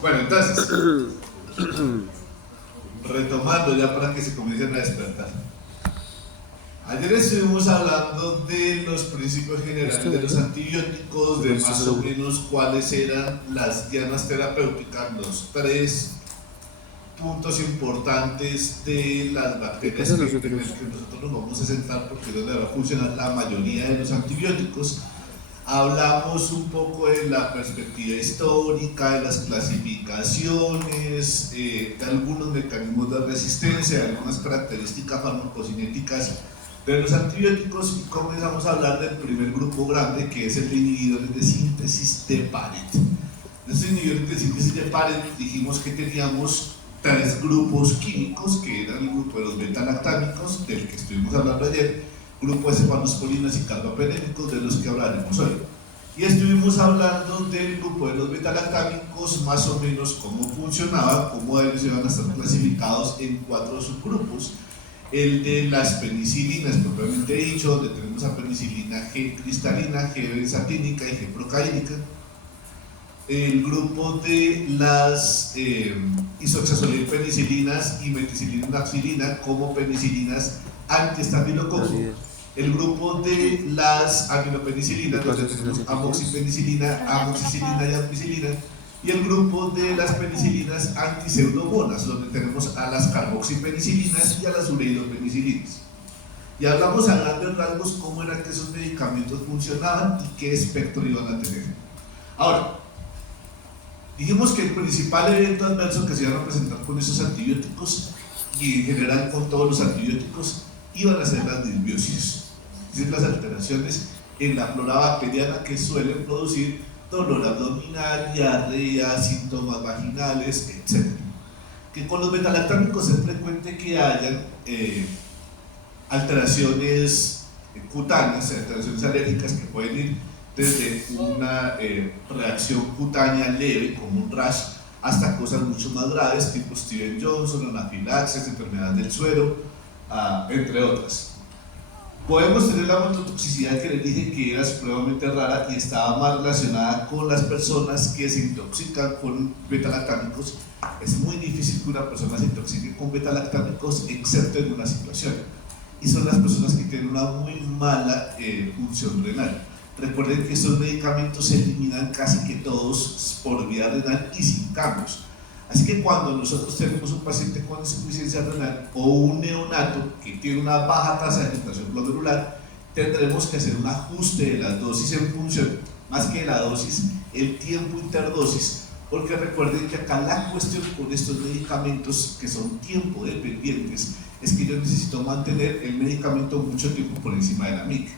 Bueno, entonces, retomando ya para que se comiencen a despertar. Ayer estuvimos hablando de los principios generales de los antibióticos, de más o menos cuáles eran las dianas terapéuticas, los 3 puntos importantes de las bacterias en el que nosotros nos vamos a centrar porque es donde va a funcionar la mayoría de los antibióticos. Hablamos un poco de la perspectiva histórica, de las clasificaciones, de algunos mecanismos de resistencia, de algunas características farmacocinéticas de los antibióticos, y comenzamos a hablar del primer grupo grande, que es el de inhibidores de síntesis de Paret. Estos inhibidores de síntesis de Paret dijimos que teníamos 3 grupos químicos, que eran el grupo de los beta-lactámicos, del que estuvimos hablando ayer, grupo de cefalosporinas y carbapenémicos, de los que hablaremos hoy. Y estuvimos hablando del grupo de los beta-lactámicos, más o menos cómo funcionaba, cómo ellos iban a estar clasificados en 4 subgrupos. El de las penicilinas, propiamente dicho, donde tenemos a penicilina G cristalina, G benzatínica y G procaínica. El grupo de las isoxazolidpenicilinas y meticilinaxilina como penicilinas antiestafilococo. El grupo de las aminopenicilinas, donde tenemos amoxipenicilina, amoxicilina y ampicilina, y el grupo de las penicilinas antiseudomonas, donde tenemos a las carboxipenicilinas y a las ureidopenicilinas. Y hablamos a grandes rasgos cómo eran que esos medicamentos funcionaban y qué espectro iban a tener. Ahora, dijimos que el principal evento adverso que se iba a presentar con esos antibióticos, y en general con todos los antibióticos, iban a ser las disbiosis, es decir, las alteraciones en la flora bacteriana que suelen producir dolor abdominal, diarrea, síntomas vaginales, etc. Que con los betalactámicos es frecuente que hayan alteraciones cutáneas, alteraciones alérgicas que pueden ir desde una reacción cutánea leve, como un rash, hasta cosas mucho más graves, tipo Steven Johnson, anafilaxis, enfermedad del suero, entre otras. Podemos tener la monotoxicidad que les dije que era supremamente rara y estaba más relacionada con las personas que se intoxican con betalactámicos. Es muy difícil que una persona se intoxique con betalactámicos, excepto en una situación, y son las personas que tienen una muy mala función renal. Recuerden que estos medicamentos se eliminan casi que todos por vía renal y sin cambios. Así que cuando nosotros tenemos un paciente con insuficiencia renal o un neonato que tiene una baja tasa de filtración glomerular, tendremos que hacer un ajuste de las dosis en función, más que de la dosis, el tiempo interdosis, porque recuerden que acá la cuestión con estos medicamentos que son tiempo dependientes es que yo necesito mantener el medicamento mucho tiempo por encima de la MIC.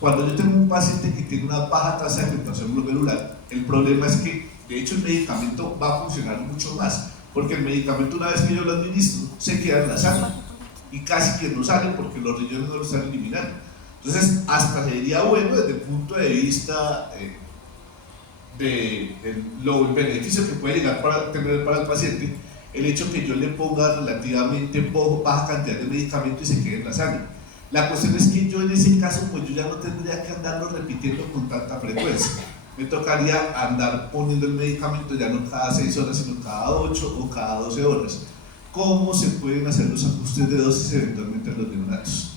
Cuando yo tengo un paciente que tiene una baja tasa de filtración glomerular, el problema es que de hecho el medicamento va a funcionar mucho más, porque el medicamento, una vez que yo lo administro, se queda en la sangre y casi que no sale porque los riñones no lo están eliminando. Entonces hasta sería bueno desde el punto de vista de lo beneficio que puede llegar para tener para el paciente el hecho que yo le ponga relativamente baja cantidad de medicamento y se quede en la sangre. La cuestión es que yo en ese caso pues yo ya no tendría que andarlo repitiendo con tanta frecuencia. Me tocaría andar poniendo el medicamento ya no cada 6 horas, sino cada 8 o cada 12 horas. ¿Cómo se pueden hacer los ajustes de dosis eventualmente en los neonatos?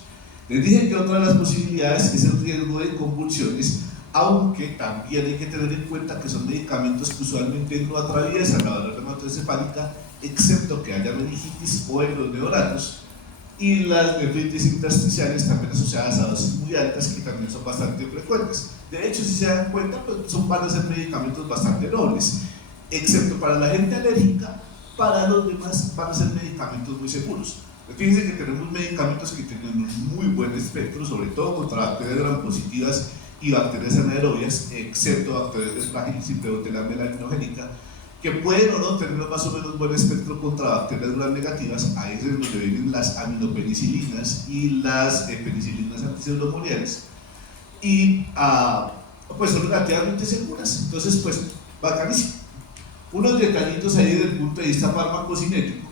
Les dije que otra de las posibilidades es el riesgo de convulsiones, aunque también hay que tener en cuenta que son medicamentos que usualmente no atraviesan la barrera hematoencefálica, excepto que haya meningitis o en los neonatos, y las nefritis intersticiales también asociadas a dosis muy altas, que también son bastante frecuentes. De hecho, si se dan cuenta, pues van a ser medicamentos bastante nobles, excepto para la gente alérgica. Para los demás van a ser medicamentos muy seguros. Fíjense que tenemos medicamentos que tienen un muy buen espectro, sobre todo contra bacterias gram positivas y bacterias anaerobias, excepto bacterias de Aspergillus y Prevotella melanogénica, que pueden o no tener más o menos buen espectro contra bacterias gram negativas. Ahí es donde vienen las aminopenicilinas y las penicilinas antipseudoconiales, y pues son relativamente seguras. Entonces pues bacanísimo. Unos detallitos ahí desde el punto de vista farmacocinético.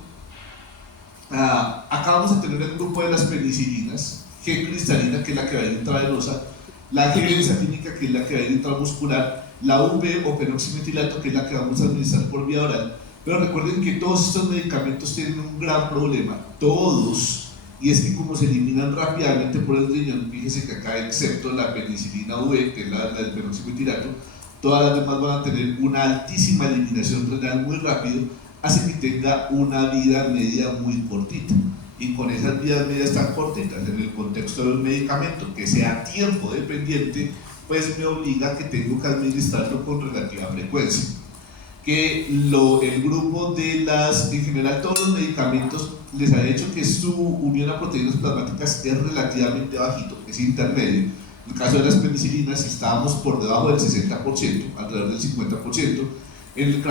Acá vamos a tener el grupo de las penicilinas, G cristalina, que es la que va a ir intravenosa, la G benzatínica, que es la que va a ir intramuscular, la UV o penoximetilato, que es la que vamos a administrar por vía oral. Pero recuerden que todos estos medicamentos tienen un gran problema, todos, y es que como se eliminan rápidamente por el riñón, fíjese que acá, excepto la penicilina V, que es la del penoximetilato, todas las demás van a tener una altísima eliminación renal muy rápido, hace que tenga una vida media muy cortita. Y con esas vidas medias tan cortitas, en el contexto de un medicamento que sea tiempo dependiente, pues me obliga a que tengo que administrarlo con relativa frecuencia. Que el grupo de en general todos los medicamentos les ha hecho que su unión a proteínas plasmáticas es relativamente bajito, es intermedio. En el caso de las penicilinas estábamos por debajo del 60%, alrededor del 50%. En el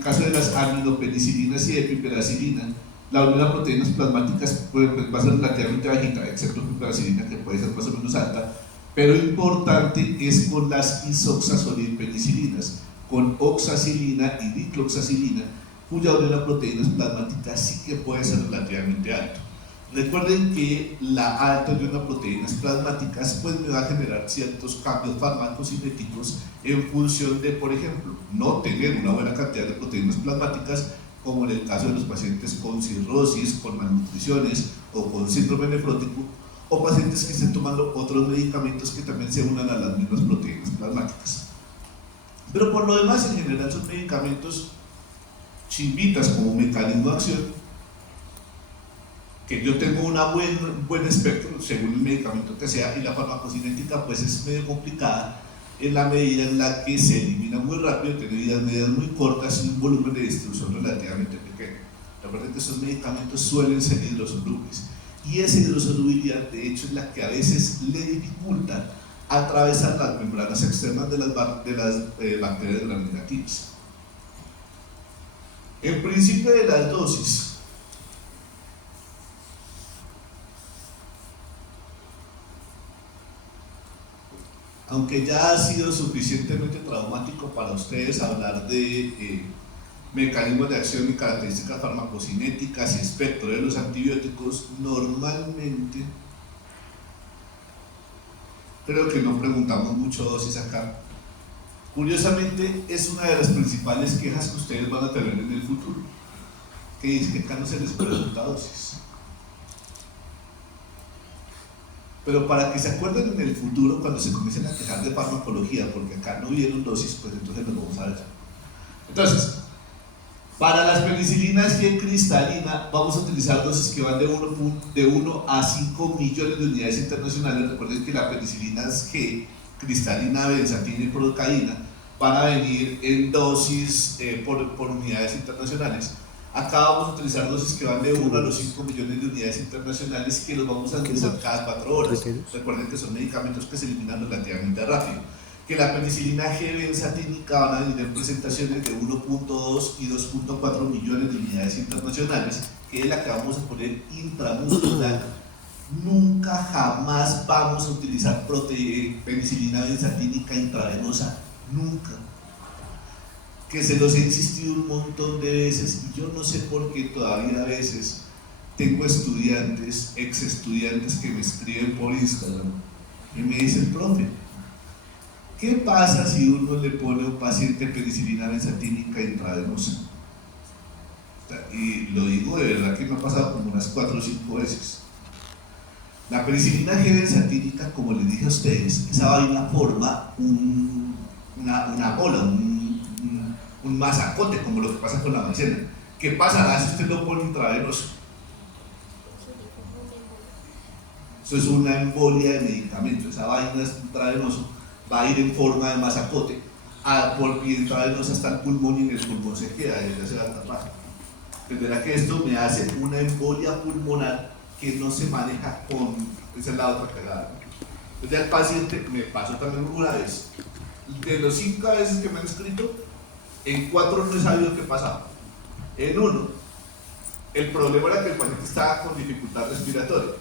caso de las aminopenicilinas y epiperacilina, la unión a proteínas plasmáticas pues, va a ser relativamente bajita, excepto piperacilina, que puede ser más o menos alta, pero importante es con las isoxazolilpenicilinas, con oxacilina y dicloxacilina, cuya unión a proteínas plasmáticas sí que puede ser relativamente alto. Recuerden que la alta unión a proteínas plasmáticas pues me va a generar ciertos cambios farmacocinéticos en función de, por ejemplo, no tener una buena cantidad de proteínas plasmáticas, como en el caso de los pacientes con cirrosis, con malnutriciones o con síndrome nefrótico, o pacientes que estén tomando otros medicamentos que también se unan a las mismas proteínas plasmáticas. Pero por lo demás, en general, son medicamentos chimbitas como mecanismo de acción, que yo tengo un buen espectro según el medicamento que sea, y la farmacocinética pues es medio complicada en la medida en la que se elimina muy rápido, tiene vidas medias muy cortas y un volumen de distribución relativamente pequeño. Recuerden que estos medicamentos suelen ser hidrosolubles, y esa hidrosolubilidad de hecho es la que a veces le dificulta atravesar las membranas externas de las bacterias gram negativas. El principio de las dosis. Aunque ya ha sido suficientemente traumático para ustedes hablar de mecanismos de acción y características farmacocinéticas y espectro de los antibióticos, normalmente creo que no preguntamos mucho dosis acá. Curiosamente, es una de las principales quejas que ustedes van a tener en el futuro, que dice que acá no se les pregunta dosis. Pero para que se acuerden en el futuro, cuando se comiencen a quejar de farmacología, porque acá no vieron dosis, pues entonces nos vamos a ver. Entonces, para las penicilinas G cristalina, vamos a utilizar dosis que van de 1 a 5 millones de unidades internacionales. Recuerden que la penicilina G cristalina, benzatina y procaína van a venir en dosis por unidades internacionales. Acá vamos a utilizar dosis que van de 1 a los 5 millones de unidades internacionales, que los vamos a utilizar cada 4 horas. Recuerden que son medicamentos que se eliminan relativamente rápido. Que la penicilina G benzatínica van a venir en presentaciones de 1.2 y 2.4 millones de unidades internacionales, que es la que vamos a poner intramuscular. Nunca jamás vamos a utilizar penicilina benzatínica intravenosa, nunca. Que se los he insistido un montón de veces, y yo no sé por qué todavía a veces tengo estudiantes, ex estudiantes, que me escriben por Instagram y me dicen: profe, ¿qué pasa si uno le pone a un paciente penicilina benzatínica intravenosa? Y lo digo de verdad que me ha pasado como unas 4 o 5 veces. La penicilina G benzatínica, como les dije a ustedes, esa vaina forma una bola, un masacote, como lo que pasa con la maicena. ¿Qué pasará si usted lo pone intravenoso? Eso es una embolia de medicamento. Esa vaina intravenoso va a ir en forma de masacote por vía intravenosa hasta el pulmón, y en el pulmón se queda, ya se va a tapar. Entenderá que esto me hace una embolia pulmonar que no se maneja con, esa es la otra pegada. Entonces al paciente me pasó también una vez, de los 5 veces que me han escrito, en 4 no he sabido qué pasaba. En 1, el problema era que el paciente estaba con dificultad respiratoria.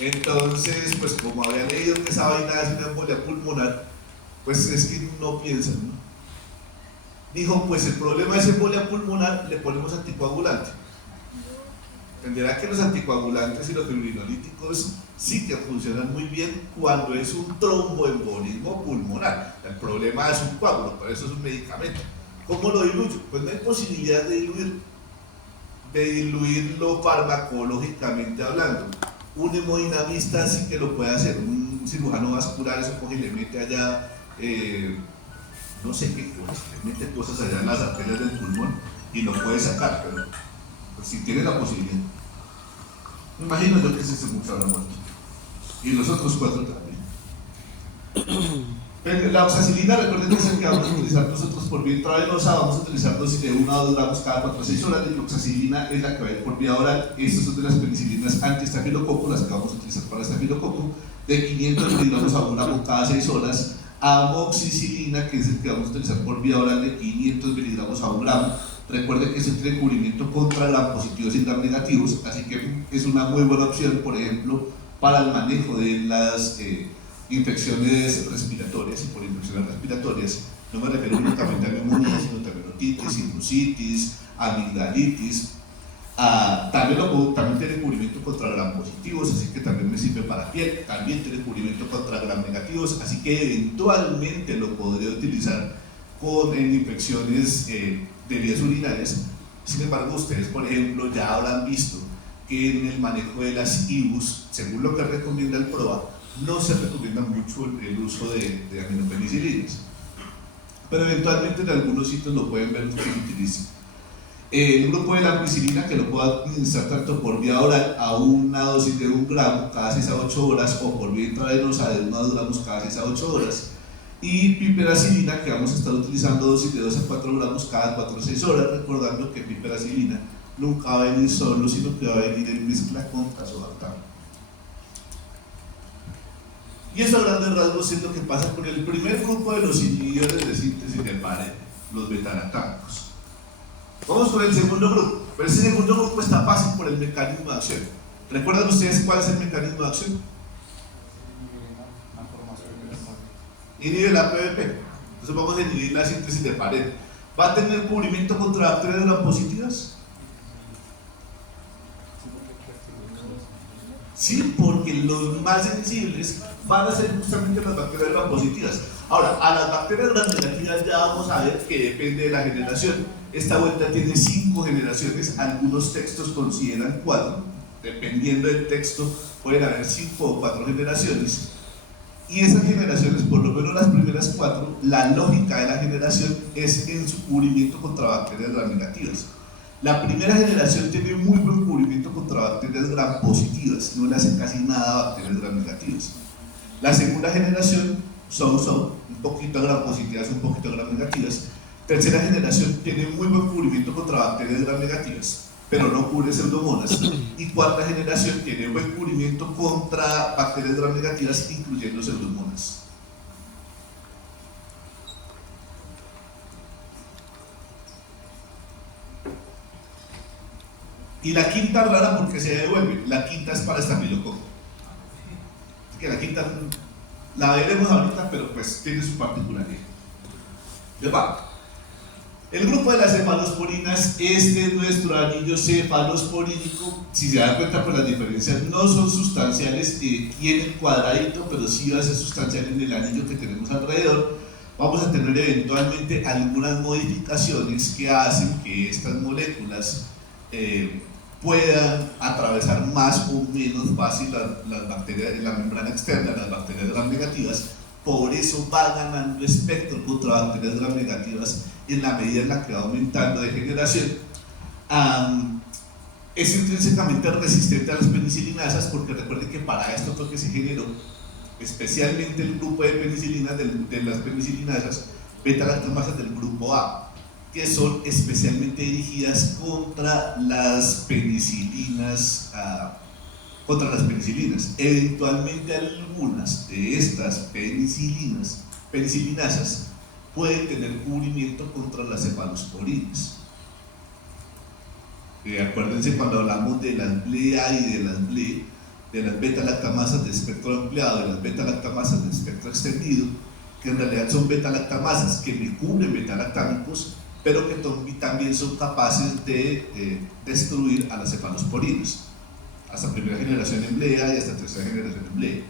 Entonces, pues como había leído que esa vaina es una embolia pulmonar, pues es que no piensan, ¿no? Dijo: pues el problema es embolia pulmonar, le ponemos anticoagulante. entenderá que los anticoagulantes y los fibrinolíticos sí que funcionan muy bien cuando es un tromboembolismo pulmonar. El problema es un coágulo, por eso es un medicamento. ¿Cómo lo diluyo? Pues no hay posibilidad de diluirlo farmacológicamente hablando. Un hemodinamista sí que lo puede hacer, un cirujano vascular eso coge y le mete allá, no sé qué cosas, le mete cosas allá en las arterias del pulmón y lo puede sacar, pero pues, si tiene la posibilidad. Me imagino yo que ese mucho habrá muerto. Y los otros 4 también. La oxacilina, recuerden que es el que vamos a utilizar nosotros por vía intravenosa, vamos a utilizar dosis de 1 a 2 gramos cada 4 a 6 horas. La oxacilina es la que va a ir por vía oral. Estas son de las penicilinas anti-estafilococo, las que vamos a utilizar para estafilococo, de 500 miligramos a 1 gramo cada 6 horas. Amoxicilina, que es el que vamos a utilizar por vía oral, de 500 miligramos a 1 gramo. Recuerden que eso tiene cubrimiento contra gram positivos y gram negativos, así que es una muy buena opción, por ejemplo, para el manejo de las infecciones respiratorias. Y por infecciones respiratorias no me refiero únicamente a neumonía, sino también otitis, sinusitis, amigdalitis. También tiene cubrimiento contra gram positivos, así que también me sirve para piel. También tiene cubrimiento contra gram negativos, así que eventualmente lo podría utilizar en infecciones de vías urinarias. Sin embargo, ustedes, por ejemplo, ya habrán visto que en el manejo de las IBUs, según lo que recomienda el PROA, no se recomienda mucho el uso de aminopenicilinas, pero eventualmente en algunos sitios lo pueden ver que se utiliza. El grupo de la ampicilina, que lo puedo administrar tanto por vía oral a una dosis de 1 gramo cada 6 a 8 horas o por vía intravenosa de 1 a 2 gramos cada 6 a 8 horas. Y piperacilina, que vamos a estar utilizando dosis de 2 a 4 gramos cada 4 a 6 horas, recordando que piperacilina nunca va a venir solo, sino que va a venir en mezcla con tazobactam. Y eso a grandes rasgos es lo que pasa con el primer grupo de los inhibidores de síntesis de pared, los betalactámicos. Vamos con el segundo grupo, pero ese segundo grupo está fácil por el mecanismo de acción. ¿Recuerdan ustedes cuál es el mecanismo de acción? Inhibe la PVP. Entonces vamos a inhibir la síntesis de pared. ¿Va a tener cubrimiento contra bacterias gram positivas? Sí, porque los más sensibles van a ser justamente las bacterias gram positivas. Ahora, a las bacterias gram negativas ya vamos a ver que depende de la generación. Esta vuelta tiene 5 generaciones, algunos textos consideran 4, dependiendo del texto pueden haber 5 o 4 generaciones. Y esas generaciones, por lo menos las primeras 4, la lógica de la generación es en su cubrimiento contra bacterias gram negativas. La primera generación tiene muy buen cubrimiento contra bacterias gram positivas, no le hace casi nada a bacterias gram negativas. La segunda generación, un poquito gram positivas, un poquito gram negativas. Tercera generación tiene muy buen cubrimiento contra bacterias gram negativas, pero no cubre pseudomonas. Y cuarta generación tiene buen cubrimiento contra bacterias gram negativas, incluyendo pseudomonas. Y la quinta rara porque se devuelve, la quinta es para estafilococo. Que la quinta la veremos ahorita, pero pues tiene su particularidad. Les va. El grupo de las cefalosporinas, este es nuestro anillo cefalosporínico. Si se dan cuenta, pues las diferencias no son sustanciales, tienen cuadradito, pero sí va a ser sustancial en el anillo que tenemos alrededor. Vamos a tener eventualmente algunas modificaciones que hacen que estas moléculas puedan atravesar más o menos fácil las bacterias de la membrana externa, las bacterias gram negativas. Por eso va ganando espectro contra bacterias gram negativas en la medida en la que va aumentando de generación. Es intrínsecamente resistente a las penicilinasas, porque recuerden que para esto fue que se generó especialmente el grupo de penicilinas, de las penicilinasas beta-lactamasas del grupo A, que son especialmente dirigidas contra las penicilinas, Eventualmente algunas de estas penicilinasas pueden tener cubrimiento contra las cefalosporinas. Acuérdense cuando hablamos de las BLEA y de las BLE, de las beta-lactamasas de espectro ampliado y las beta-lactamasas de espectro extendido, que en realidad son beta-lactamasas que me cubren beta-lactámicos, pero que también son capaces de destruir a las cefalosporinas, hasta primera generación emblea y hasta tercera generación emblea.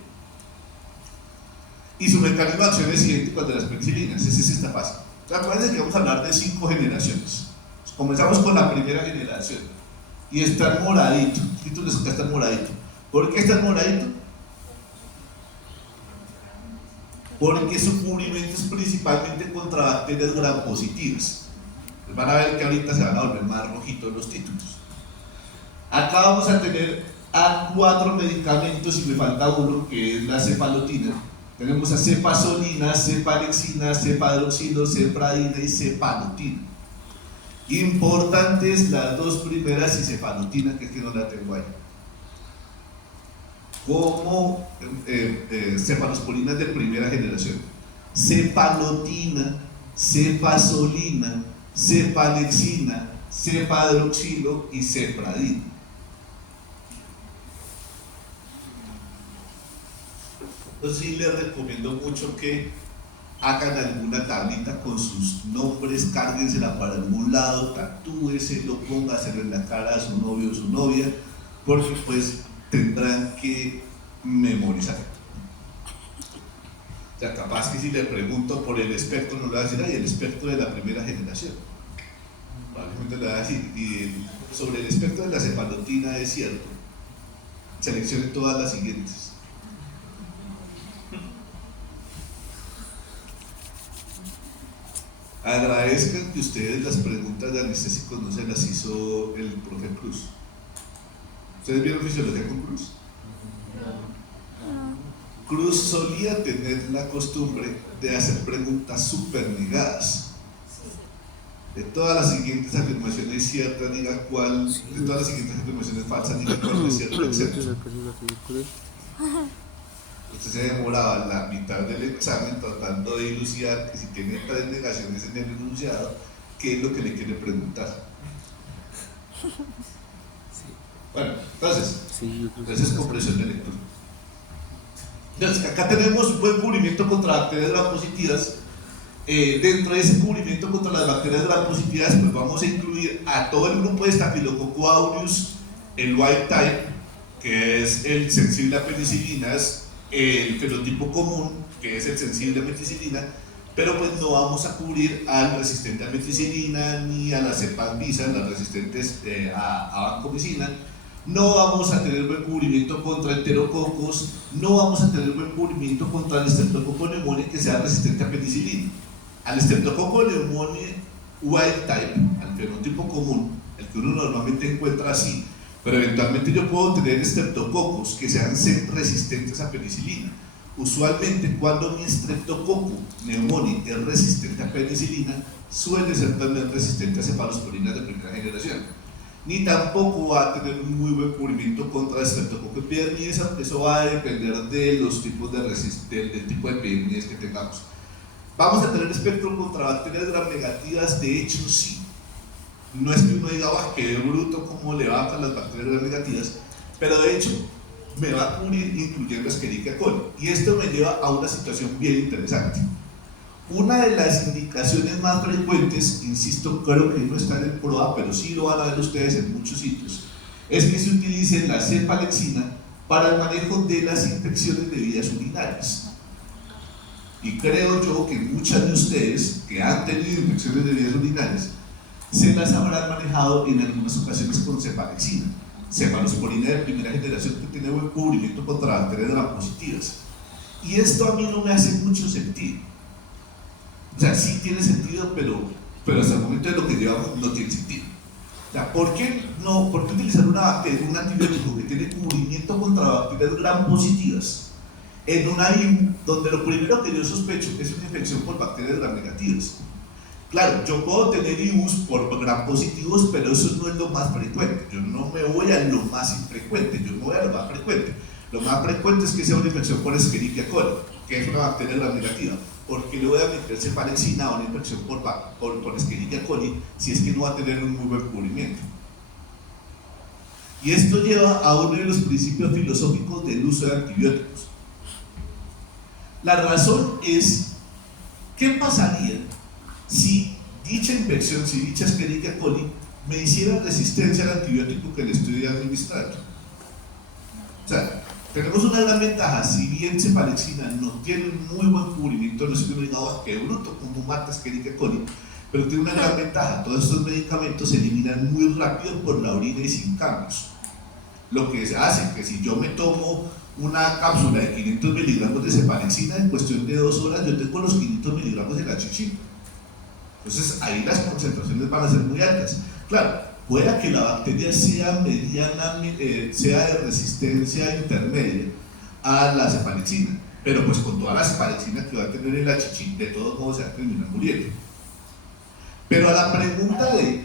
Y su mecanismo de acción es idéntico al de las penicilinas, ese sí está fácil. Acuérdense que vamos a hablar de 5 generaciones. Comenzamos con la primera generación y está en moradito. El título es que está en moradito. ¿Por qué está en moradito? Porque su cubrimiento es principalmente contra bacterias gram positivas. Van a ver que ahorita se van a volver más rojitos los títulos. Acá vamos a tener a 4 medicamentos y me falta uno, que es la cefalotina. Tenemos a cefazolina, cefalexina, cepadroxilo, cefradina y cefalotina. Importantes las 2 primeras y cefalotina, que es que no la tengo ahí. Como cefalosporinas de primera generación. Cefalotina, cefazolina, cefalexina, cepadroxilo y cefradina. Entonces sí les recomiendo mucho que hagan alguna tablita con sus nombres, cárguensela para algún lado, tatúeselo, póngaselo en la cara a su novio o su novia, porque pues tendrán que memorizar. O sea, capaz que si le pregunto por el espectro, no le va a decir, ay, el espectro de la primera generación. Probablemente le va a decir, y sobre el espectro de la cefalotina es cierto, seleccione todas las siguientes. Agradezcan que ustedes las preguntas de anestésicos no se las hizo el profe Cruz. ¿Ustedes vieron fisiología con Cruz? Cruz solía tener la costumbre de hacer preguntas súper negadas. De todas las siguientes afirmaciones ciertas, diga cuál, de todas las siguientes afirmaciones falsas, diga cuál es cierto, etc. Usted se demoraba la mitad del examen tratando de dilucidar que si tiene 3 negaciones en el enunciado, ¿qué es lo que le quiere preguntar? Bueno, entonces es comprensión de lectura. Entonces, acá tenemos un buen cubrimiento contra bacterias gram positivas. Dentro de ese cubrimiento contra las bacterias gram positivas, pues vamos a incluir a todo el grupo de Staphylococcus aureus, el wild type, que es el sensible a penicilinas, el fenotipo común, que es el sensible a meticilina, pero pues no vamos a cubrir al resistente a meticilina ni a las cepas visas, las resistentes a vancomicina. No vamos a tener buen cubrimiento contra enterococos, no vamos a tener buen cubrimiento contra el Streptococcus pneumoniae que sea resistente a penicilina. Al Streptococcus pneumoniae wild type, al fenotipo común, el que uno normalmente encuentra así, pero eventualmente yo puedo tener streptococos que sean resistentes a penicilina. Usualmente cuando mi Streptococcus pneumoniae es resistente a penicilina, suele ser también resistente a cefalosporinas de primera generación. Ni tampoco va a tener un muy buen cubrimiento contra Streptococcus pyogenes, aunque eso va a depender de los tipos de del tipo de epidemias que tengamos. ¿Vamos a tener espectro contra bacterias gram negativas? De hecho, sí. No es que uno diga, qué bruto, cómo le va a las bacterias gram negativas, pero de hecho me va a cubrir incluyendo Escherichia coli. Y esto me lleva a una situación bien interesante. Una de las indicaciones más frecuentes, insisto, creo que no está en el PROA, pero sí lo van a ver ustedes en muchos sitios, es que se utilice la cefalexina para el manejo de las infecciones de vías urinarias. Y creo yo que muchas de ustedes que han tenido infecciones de vías urinarias se las habrán manejado en algunas ocasiones con cefalexina, cefalosporina de primera generación que tiene buen cubrimiento contra bacterias gram positivas. Y esto a mí no me hace mucho sentido. O sea, sí tiene sentido, pero hasta el momento de lo que llevamos no tiene sentido. O sea, ¿por qué utilizar un antibiótico que tiene cubrimiento contra bacterias gram positivas en una IU donde lo primero que yo sospecho es una infección por bacterias gram negativas? Claro, yo puedo tener IUs por gram positivos, pero eso no es lo más frecuente. Yo no me voy a lo más infrecuente, yo me voy a lo más frecuente. Lo más frecuente es que sea una infección por Escherichia coli, que es una bacteria gram negativa. ¿Por qué le voy a meter cefalexina a una infección por Escherichia coli si es que no va a tener un muy buen cubrimiento? Y esto lleva a uno de los principios filosóficos del uso de antibióticos. La razón es, ¿qué pasaría si dicha infección, si dicha Escherichia coli me hiciera resistencia al antibiótico que le estoy administrando. O sea, tenemos una gran ventaja. Si bien cefalexina no tiene un muy buen cubrimiento, no es que me diga, oh, qué bruto, como mata Escherichia coli, pero tiene una gran ventaja. Todos estos medicamentos se eliminan muy rápido por la orina y sin cambios. Lo que se hace que si yo me tomo una cápsula de 500 miligramos de cefalexina, en cuestión de 2 horas yo tengo los 500 miligramos de la chichi. Entonces ahí las concentraciones van a ser muy altas. Claro, pueda que la bacteria sea mediana, sea de resistencia intermedia a la cefalexina, pero pues con toda la cefalexina que va a tener en la chichi, de todos modos se va a terminar muriendo. Pero a la pregunta de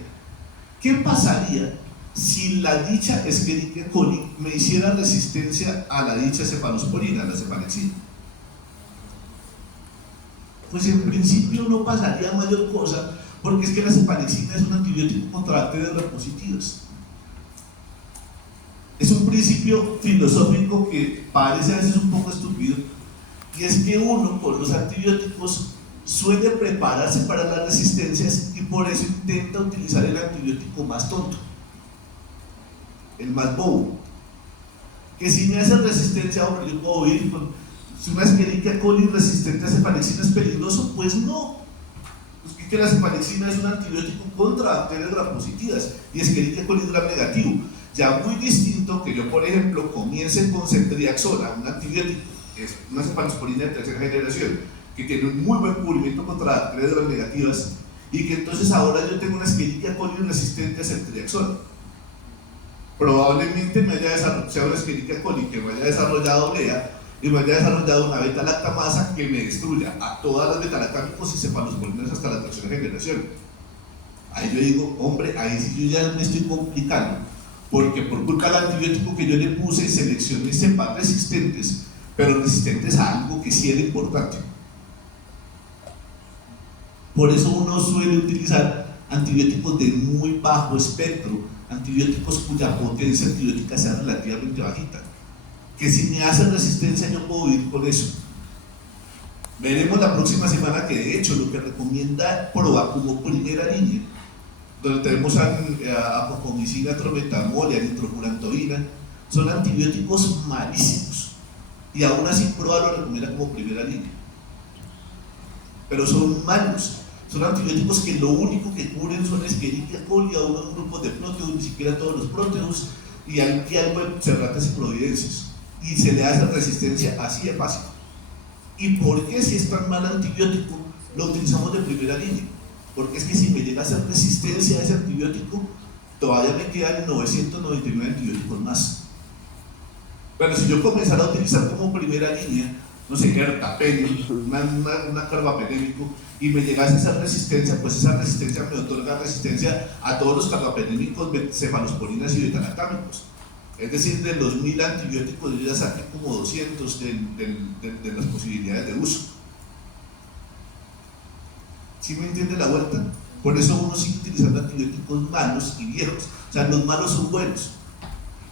¿qué pasaría si la dicha Escherichia coli me hiciera resistencia a la dicha cefalosporina, a la cefalexina? Pues en principio no pasaría mayor cosa, porque es que la cefalexina es un antibiótico contra bacterias gram-positivas. Es un principio filosófico que parece a veces un poco estúpido, y es que uno con los antibióticos suele prepararse para las resistencias y por eso intenta utilizar el antibiótico más tonto, el más bobo, que si me hace resistencia, hombre, yo puedo ir con, si una Escherichia coli resistente a cefalexina es peligroso, pues no. Es que la cefalexina es un antibiótico contra bacterias gram-positivas y Escherichia coli es gram negativo. Ya muy distinto que yo, por ejemplo, comience con ceftriaxona, un antibiótico, que es una cefalosporina de tercera generación, que tiene un muy buen cubrimiento contra bacterias gram negativas, y que entonces ahora yo tengo una Escherichia coli resistente a ceftriaxona. Probablemente me haya desarrollado una Escherichia coli que me haya desarrollado OLEA y me haya desarrollado una beta-lactamasa que me destruya a todas las beta-lactámicos y cefalosporinas hasta la tercera generación. Ahí yo digo, hombre, ahí sí yo ya me estoy complicando, porque por culpa del antibiótico que yo le puse seleccioné cepas resistentes, pero resistentes a algo que sí era importante. Por eso uno suele utilizar antibióticos de muy bajo espectro, antibióticos cuya potencia antibiótica sea relativamente bajita, que si me hacen resistencia yo puedo ir con eso. Veremos la próxima semana que de hecho lo que recomienda PROA como primera línea, donde tenemos a apocomicina, trometamol y nitrofurantoína, son antibióticos malísimos y aún así PROA lo recomienda como primera línea, pero son malos. Son antibióticos que lo único que cubren son Escherichia coli a unos grupos de próteos, ni siquiera todos los próteos, y algo de cerratas y providencias, y se le hace resistencia así de fácil. ¿Y por qué, si es tan mal antibiótico, lo utilizamos de primera línea? Porque es que si me llega a hacer resistencia a ese antibiótico, todavía me quedan 999 antibióticos más. Bueno, si yo comenzara a utilizar como primera línea, no sé, ertapenem, una carbapenémico, y me llegase a esa resistencia, pues esa resistencia me otorga resistencia a todos los carbapenémicos, cefalosporinas y betalactámicos. Es decir, de los 1000 antibióticos yo ya saqué como 200 de las posibilidades de uso. ¿Sí me entiende la vuelta? Por eso uno sigue utilizando antibióticos malos y viejos. O sea, los malos son buenos,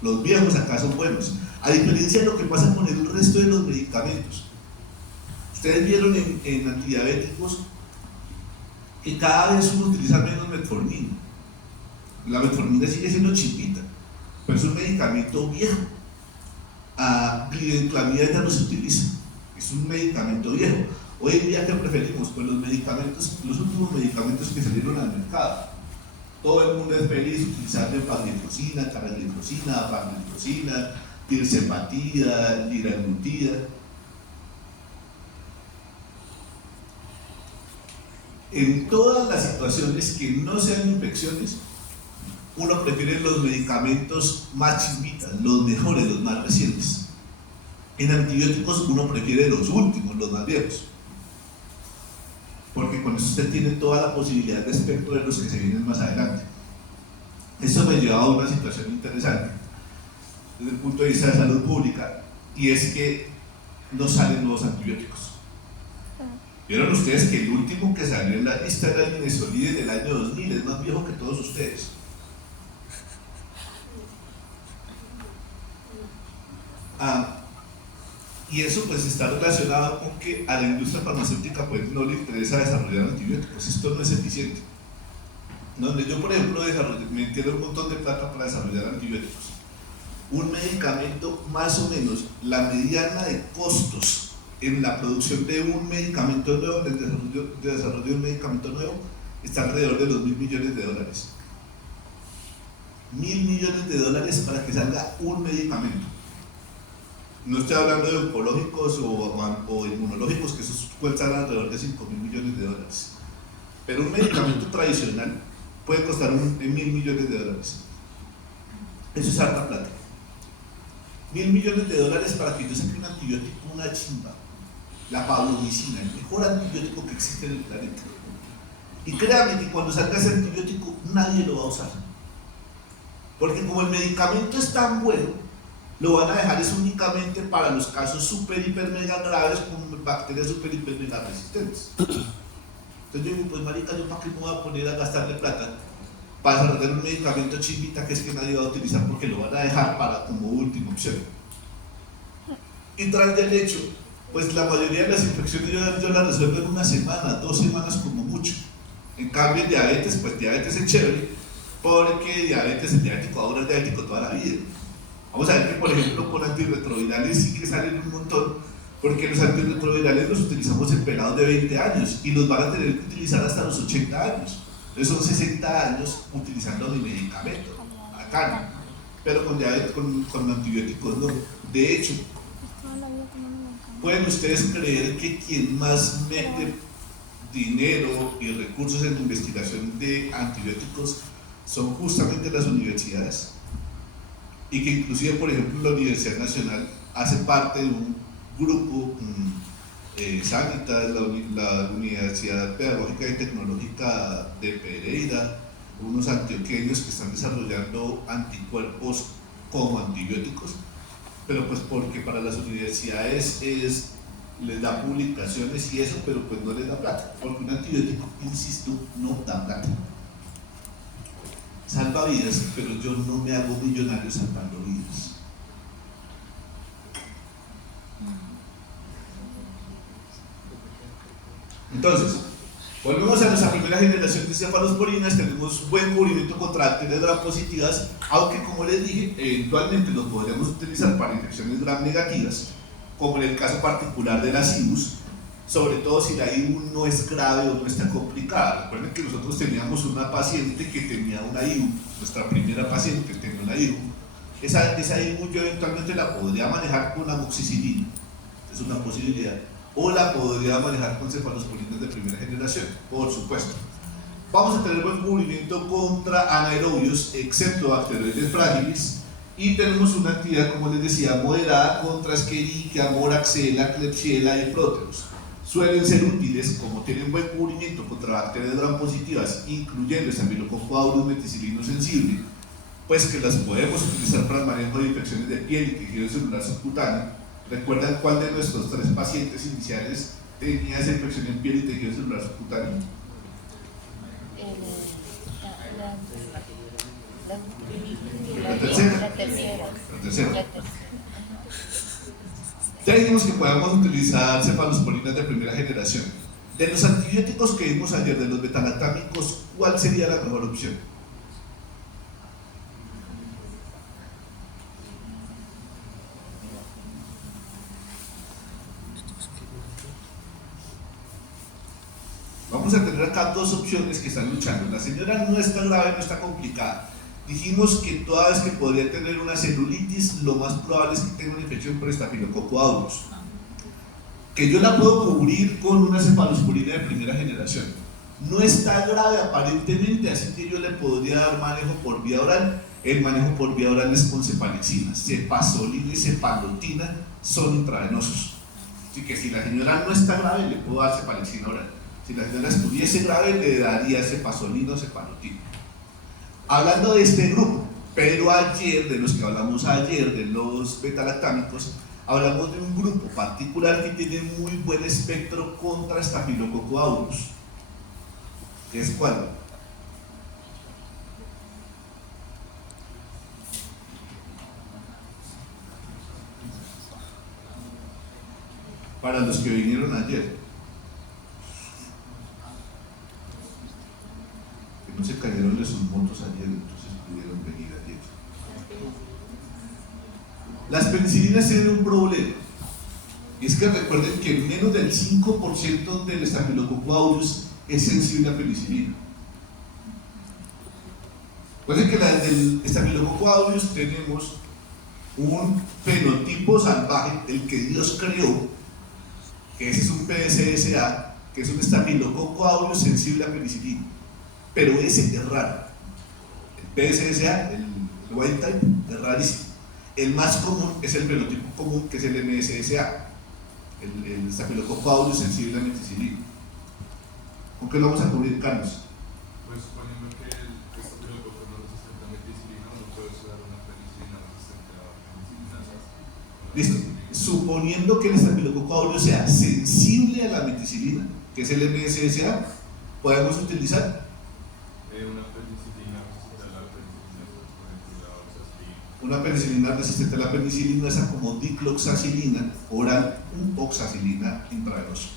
los viejos acá son buenos, a diferencia de lo que pasa con el resto de los medicamentos. Ustedes vieron en antidiabéticos que cada vez uno utiliza menos metformina. La metformina sigue siendo chimpita, pero es un medicamento viejo. Glibenclamida ya no se utiliza, es un medicamento viejo. Hoy en día, ¿qué preferimos? Pues los medicamentos, los últimos medicamentos que salieron al mercado. Todo el mundo es feliz utilizando empagliflozina, caragliflozina, apagliflozina, tirzepatida, liraglutida. En todas las situaciones que no sean infecciones, uno prefiere los medicamentos más chimbitas, los mejores, los más recientes. En antibióticos uno prefiere los últimos, los más viejos, porque con eso usted tiene toda la posibilidad de espectro de los que se vienen más adelante. Eso me lleva a una situación interesante desde el punto de vista de salud pública, y es que no salen nuevos antibióticos. Vieron ustedes que el último que salió en la lista era el minesolide del año 2000, es más viejo que todos ustedes. Y eso pues está relacionado con que a la industria farmacéutica pues no le interesa desarrollar antibióticos, esto no es eficiente. donde yo, por ejemplo, me metí un montón de plata para desarrollar antibióticos. Un medicamento, más o menos, la mediana de costos en la producción de un medicamento nuevo, en el desarrollo de un medicamento nuevo, está alrededor de los $1.000 millones. $1.000 millones para que salga un medicamento. No estoy hablando de oncológicos o inmunológicos, que esos cuestan alrededor de $5.000 millones. Pero un medicamento tradicional puede costar $1.000 millones. Eso es harta plata. $1.000 millones para que yo saque un antibiótico, una chimba. La pavlovicina, el mejor antibiótico que existe en el planeta. Y créanme que cuando salga ese antibiótico nadie lo va a usar. Porque como el medicamento es tan bueno, lo van a dejar es únicamente para los casos super, hiper, mega graves con bacterias super, hiper, mega resistentes. Entonces yo digo, pues marica, ¿yo para qué me voy a poner a gastarle plata para desarrollar un medicamento chimbita que es que nadie va a utilizar porque lo van a dejar para como última opción? Y tras del hecho, pues la mayoría de las infecciones yo las resuelvo en 1 semana, 2 semanas como mucho. En cambio en diabetes, pues diabetes es chévere, porque el diabético ahora es diabético toda la vida. Vamos a ver que, por ejemplo, con antirretrovirales sí que salen un montón, porque los antirretrovirales los utilizamos en pelados de 20 años y los van a tener que utilizar hasta los 80 años. Entonces son 60 años utilizando mi medicamento, acá. Pero con diabetes, con antibióticos no. De hecho, ¿pueden ustedes creer que quien más mete dinero y recursos en investigación de antibióticos son justamente las universidades? Y que inclusive, por ejemplo, la Universidad Nacional hace parte de un grupo, Sanitas, la Universidad Pedagógica y Tecnológica de Pereira, unos antioqueños que están desarrollando anticuerpos como antibióticos, pero pues porque para las universidades les da publicaciones y eso, pero pues no les da plata, porque un antibiótico, insisto, no da plata. Salva vidas, pero yo no me hago millonario salvando vidas. Entonces, volvemos a nuestra primera generación de cefalosporinas. Tenemos buen cubrimiento contra bacterias gram positivas, aunque como les dije, eventualmente los podríamos utilizar para infecciones gram negativas, como en el caso particular de la SIBUS, sobre todo si la IBU no es grave o no está complicada. Recuerden que nosotros teníamos una paciente que tenía una IBU, nuestra primera paciente tenía una IBU. Esa IBU yo eventualmente la podría manejar con amoxicilina, es una posibilidad, o la podría manejar con cefalosporinas de primera generación, por supuesto. Vamos a tener buen cubrimiento contra anaerobios, excepto bacteroides frágiles, y tenemos una actividad, como les decía, moderada contra Escherichia, Moraxella, Klebsiella y Proteus. Suelen ser útiles, como tienen buen cubrimiento contra bacterias gram positivas, incluyendo Staphylococcus aureus meticilino sensible, pues que las podemos utilizar para el manejo de infecciones de piel y tejido celular subcutáneo. ¿Recuerdan cuál de nuestros 3 pacientes iniciales tenía esa infección en piel y tejido celular subcutáneo? La tercera. Ya dijimos que podemos utilizar cefalosporinas de primera generación. De los antibióticos que vimos ayer, de los betalactámicos, ¿cuál sería la mejor opción? Vamos a tener acá 2 opciones que están luchando. La señora no está grave, no está complicada. Dijimos que toda vez que podría tener una celulitis, lo más probable es que tenga una infección por Staphylococcus aureus, que yo la puedo cubrir con una cefalosporina de primera generación. No está grave aparentemente, así que yo le podría dar manejo por vía oral. El manejo por vía oral es con cepalexina. Cepazolina y cepalotina son intravenosos. Así que si la señora no está grave, le puedo dar cepalexina oral. Si la señora estuviese grave, le daría cepazolina o cepalotina. Hablando de este grupo, pero ayer, de los que hablamos ayer, de los betalactámicos, hablamos de un grupo particular que tiene muy buen espectro contra Staphylococcus aureus. ¿Qué es cuál? Para los que vinieron ayer. no se cayeron de sus motos ayer, entonces pudieron venir ayer. Las penicilinas tienen un problema, y es que recuerden que menos del 5% del Staphylococcus aureus es sensible a penicilina. Recuerden que del Staphylococcus aureus tenemos un fenotipo salvaje, el que Dios creó, que ese es un PSSA, que es un Staphylococcus aureus sensible a penicilina, pero ese es raro. El PSSA, el wild type, es rarísimo. El más común es el fenotipo común, que es el MSSA, el Staphylococcus aureus sensible a penicilina. ¿Con qué lo vamos a cubrir, Carlos? Pues suponiendo que el Staphylococcus no resistente a meticilina, no puede usar una penicilina resistente a penicilina. Listo. Suponiendo que el Staphylococcus aureus sea sensible a la meticilina, que es el MSSA, podemos utilizar Una penicilina resistente a la penicilina, por ejemplo, la oxacilina. una penicilina resistente a la penicilina, esa como dicloxacilina oral u oxacilina intravenosa.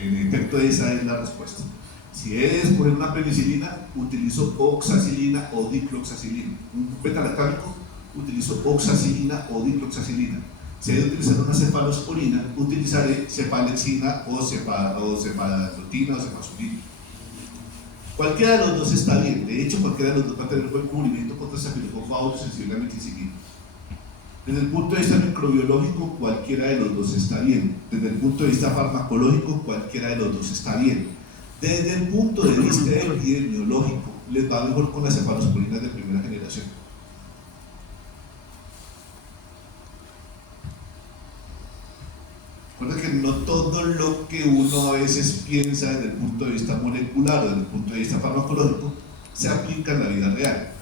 En efecto, esa es la respuesta. Si es poner una penicilina, utilizo oxacilina o dicloxacilina. Un beta-lactámico, utilizo oxacilina o dicloxacilina. Si he de utilizar una cefalosporina, utilizaré cefalexina o cefalotina o cefazolina. Cualquiera de los dos está bien. De hecho, cualquiera de los dos va a tener buen cubrimiento contra Staphylococcus aureus sensible a meticilina. Desde el punto de vista microbiológico, cualquiera de los dos está bien. Desde el punto de vista farmacológico, cualquiera de los dos está bien. Desde el punto de vista epidemiológico, les va mejor con las cefalosporinas de primera generación. Recuerda que no todo lo que uno a veces piensa desde el punto de vista molecular o desde el punto de vista farmacológico se aplica en la vida real.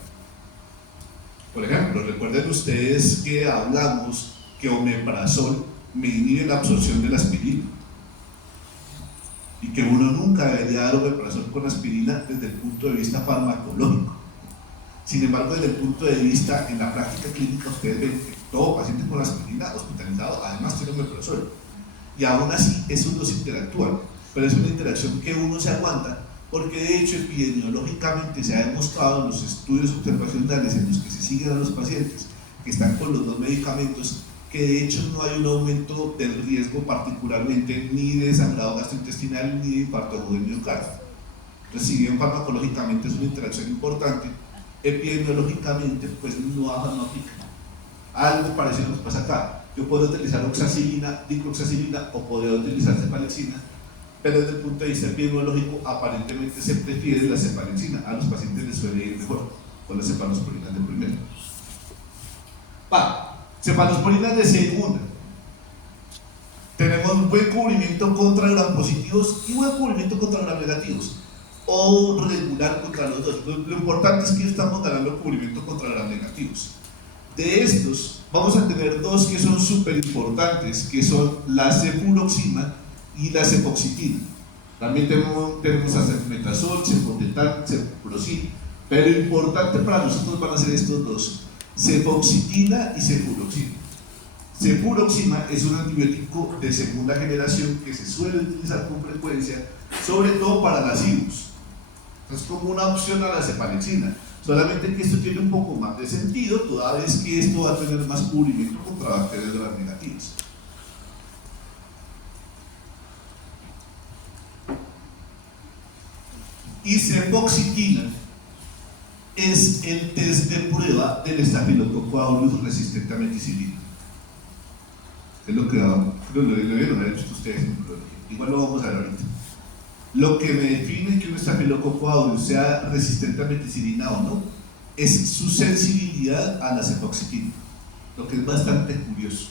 Por ejemplo, recuerden ustedes que hablamos que omeprazol me inhibe la absorción de la aspirina y que uno nunca debería dar omeprazol con aspirina desde el punto de vista farmacológico. Sin embargo, desde el punto de vista en la práctica clínica, ustedes ven que todo paciente con aspirina hospitalizado además tiene omeprazol. Y aún así esos dos interactúan, pero es una interacción que uno se aguanta, porque de hecho epidemiológicamente se ha demostrado en los estudios observacionales en los que se siguen a los pacientes que están con los dos medicamentos, que de hecho no hay un aumento del riesgo particularmente ni de sangrado gastrointestinal ni de infarto agudo de miocardio. Entonces, si bien farmacológicamente es una interacción importante, epidemiológicamente pues no aplica. Algo parecido nos pasa acá. Yo puedo utilizar oxacilina, dicloxacilina o podría utilizar cefalexina, pero desde el punto de vista epidemiológico aparentemente se prefiere la cefalexina. A los pacientes les suele ir mejor con las cefalosporinas de primera. Cefalosporinas de segunda. Tenemos buen cubrimiento contra gram positivos y buen cubrimiento contra gram negativos, o regular contra los dos. Lo importante es que estamos ganando cubrimiento contra gram negativos. De estos vamos a tener dos que son súper importantes, que son la cefuroxima y la cefoxitina. También tenemos acetaminofén, cefotetan, cefuroxima, pero importante para nosotros van a ser estos dos, cefoxitina y cefuroxima. Cefuroxima es un antibiótico de segunda generación que se suele utilizar con frecuencia, sobre todo para las IBUs. Es como una opción a la cefalexina, solamente que esto tiene un poco más de sentido, toda vez que esto va a tener más cubrimiento contra bacterias gram negativas. Y cefoxitina es el test de prueba del Staphylococcus aureus resistente a meticilina. Es lo que lo debieron haber visto ustedes en biología. Igual lo vamos a ver ahorita. Lo que me define que un Staphylococcus aureus sea resistente a meticilina o no es su sensibilidad a la cefoxitina, lo que es bastante curioso.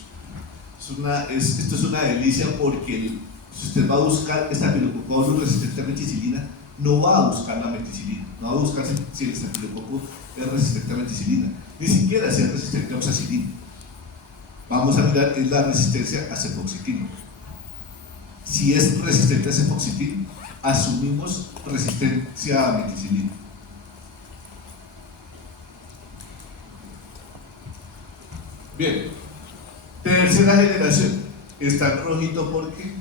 Esto es una delicia, porque si usted va a buscar Staphylococcus aureus resistente a meticilina, no va a buscar la meticilina, no va a buscar si el Staphylococcus es resistente a meticilina, ni siquiera si es resistente a oxacilina. Vamos a mirar es la resistencia a cefoxitina. Si es resistente a cefoxitina, asumimos resistencia a meticilina. Bien, tercera generación, está en rojito porque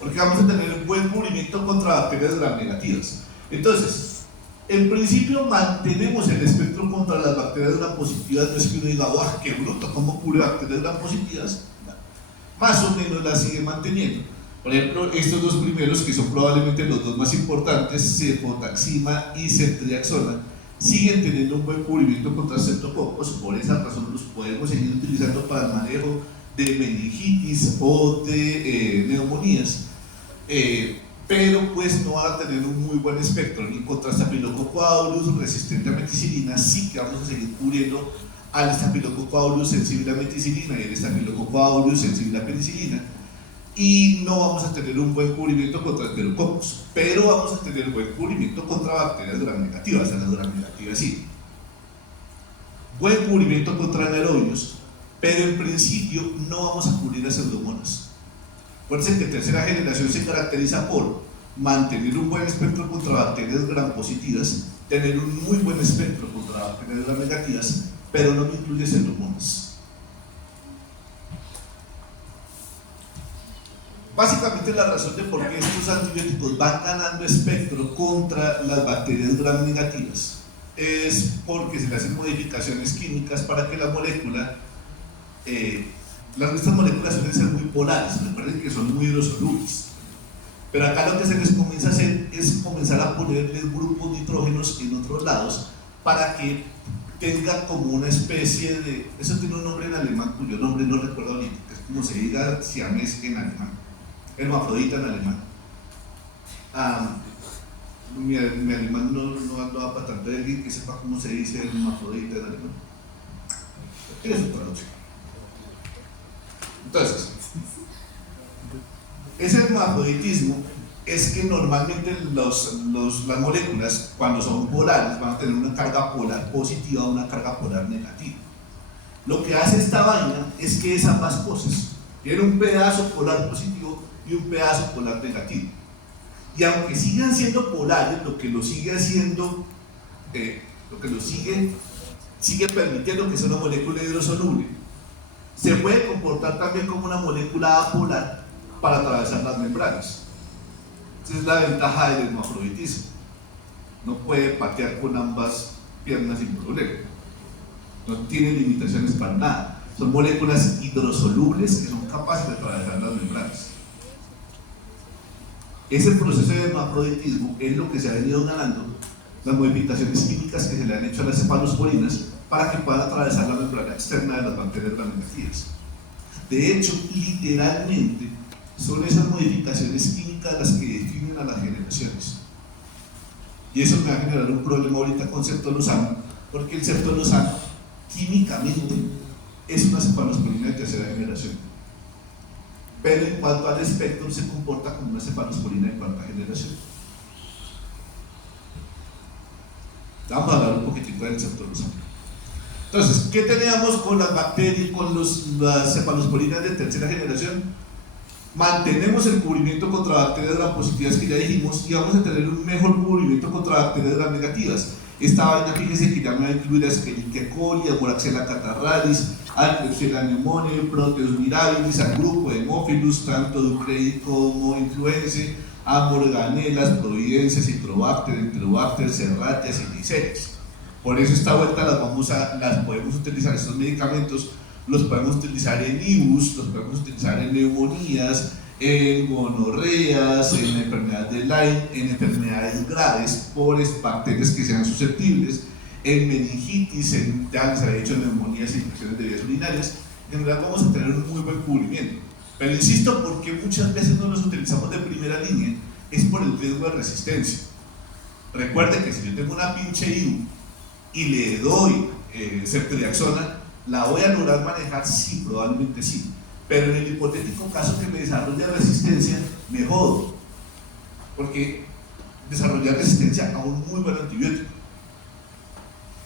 porque vamos a tener un buen cubrimiento contra bacterias gram negativas. Entonces, en principio mantenemos el espectro contra las bacterias gram positivas. No es que uno diga, ¡guau, qué bruto! ¿Cómo cubre bacterias gram positivas? Más o menos las sigue manteniendo. Por ejemplo, estos dos primeros, que son probablemente los dos más importantes, cefotaxima y ceftriaxona, siguen teniendo un buen cubrimiento contra streptococos. Por esa razón los podemos seguir utilizando para el manejo de meningitis o de neumonías, pero pues no van a tener un muy buen espectro ni contra Staphylococcus aureus resistente a meticilina. Sí que vamos a seguir cubriendo al Staphylococcus aureus sensible a meticilina y el Staphylococcus aureus sensible a penicilina, y no vamos a tener un buen cubrimiento contra enterococos, pero vamos a tener buen cubrimiento contra bacterias gram negativas. A las gram negativas sí. Buen cubrimiento contra anaerobios, pero en principio no vamos a cubrir a pseudomonas. Acuérdense que tercera generación se caracteriza por mantener un buen espectro contra bacterias gram positivas, tener un muy buen espectro contra bacterias gram negativas, pero no incluye pseudomonas. Básicamente la razón de por qué estos antibióticos van ganando espectro contra las bacterias gram negativas es porque se le hacen modificaciones químicas para que la molécula, estas moléculas suelen ser muy polares, recuerden que son muy hidrosolubles, pero acá lo que se les comienza a hacer es comenzar a ponerles grupos nitrógenos en otros lados para que tenga como una especie de, eso tiene un nombre en alemán cuyo nombre no recuerdo ahorita, es como se diga siamés en alemán, hermafrodita en alemán. Mi alemán no va para tanto, de alguien que sepa cómo se dice hermafrodita en alemán. Eso traduce. Entonces, ese hermafroditismo es que normalmente las moléculas, cuando son polares, van a tener una carga polar positiva o una carga polar negativa. Lo que hace esta vaina es que es ambas cosas. Tiene un pedazo polar positivo y un pedazo polar negativo. Y aunque sigan siendo polares, lo que lo sigue haciendo, sigue permitiendo que sea una molécula hidrosoluble. Se puede comportar también como una molécula apolar para atravesar las membranas. Esa es la ventaja del hermafroditismo. No puede patear con ambas piernas sin problema. No tiene limitaciones para nada. Son moléculas hidrosolubles que son capaces de atravesar las membranas. Ese proceso de hermafroditismo es lo que se ha venido ganando las modificaciones químicas que se le han hecho a las cefalosporinas para que puedan atravesar la membrana externa de las bacterias gram negativas. De hecho, literalmente, son esas modificaciones químicas las que definen a las generaciones. Y eso me va a generar un problema ahorita con ceftolozano, porque el ceftolozano químicamente es una cefalosporina de tercera generación, pero en cuanto al espectro se comporta como una cefalosporina de cuarta generación. Vamos a hablar un poquitico del ceftolozano. Entonces, ¿qué teníamos con las bacterias, con las cefalosporinas de tercera generación? Mantenemos el cubrimiento contra bacterias gram positivas que ya dijimos, y vamos a tener un mejor cubrimiento contra bacterias gram negativas. Esta vaina, fíjense que ya me va a incluir a Escherichia coli, a Moraxella catarrhalis, a Klebsiella pneumoniae, Proteus mirabilis, al grupo de Haemophilus, tanto Ducreid como Influenzae, a Morganellas, Providencia, Citrobacter, Enterobacter, Serratias y Neisseria. Por eso esta vuelta las podemos utilizar, estos medicamentos los podemos utilizar en IBUS, los podemos utilizar en neumonías, en gonorreas, en enfermedades de Lyme, en enfermedades graves por bacterias que sean susceptibles, en meningitis, ya les había dicho, en neumonías e infecciones de vías urinarias. En realidad vamos a tener un muy buen cubrimiento. Pero insisto, porque muchas veces no los utilizamos de primera línea, es por el riesgo de resistencia. Recuerden que si yo tengo una pinche IU y le doy ceftriaxona, ¿la voy a lograr manejar? Sí, probablemente sí. Pero en el hipotético caso que me desarrolle resistencia, me jodo. Porque desarrollar resistencia a un muy buen antibiótico.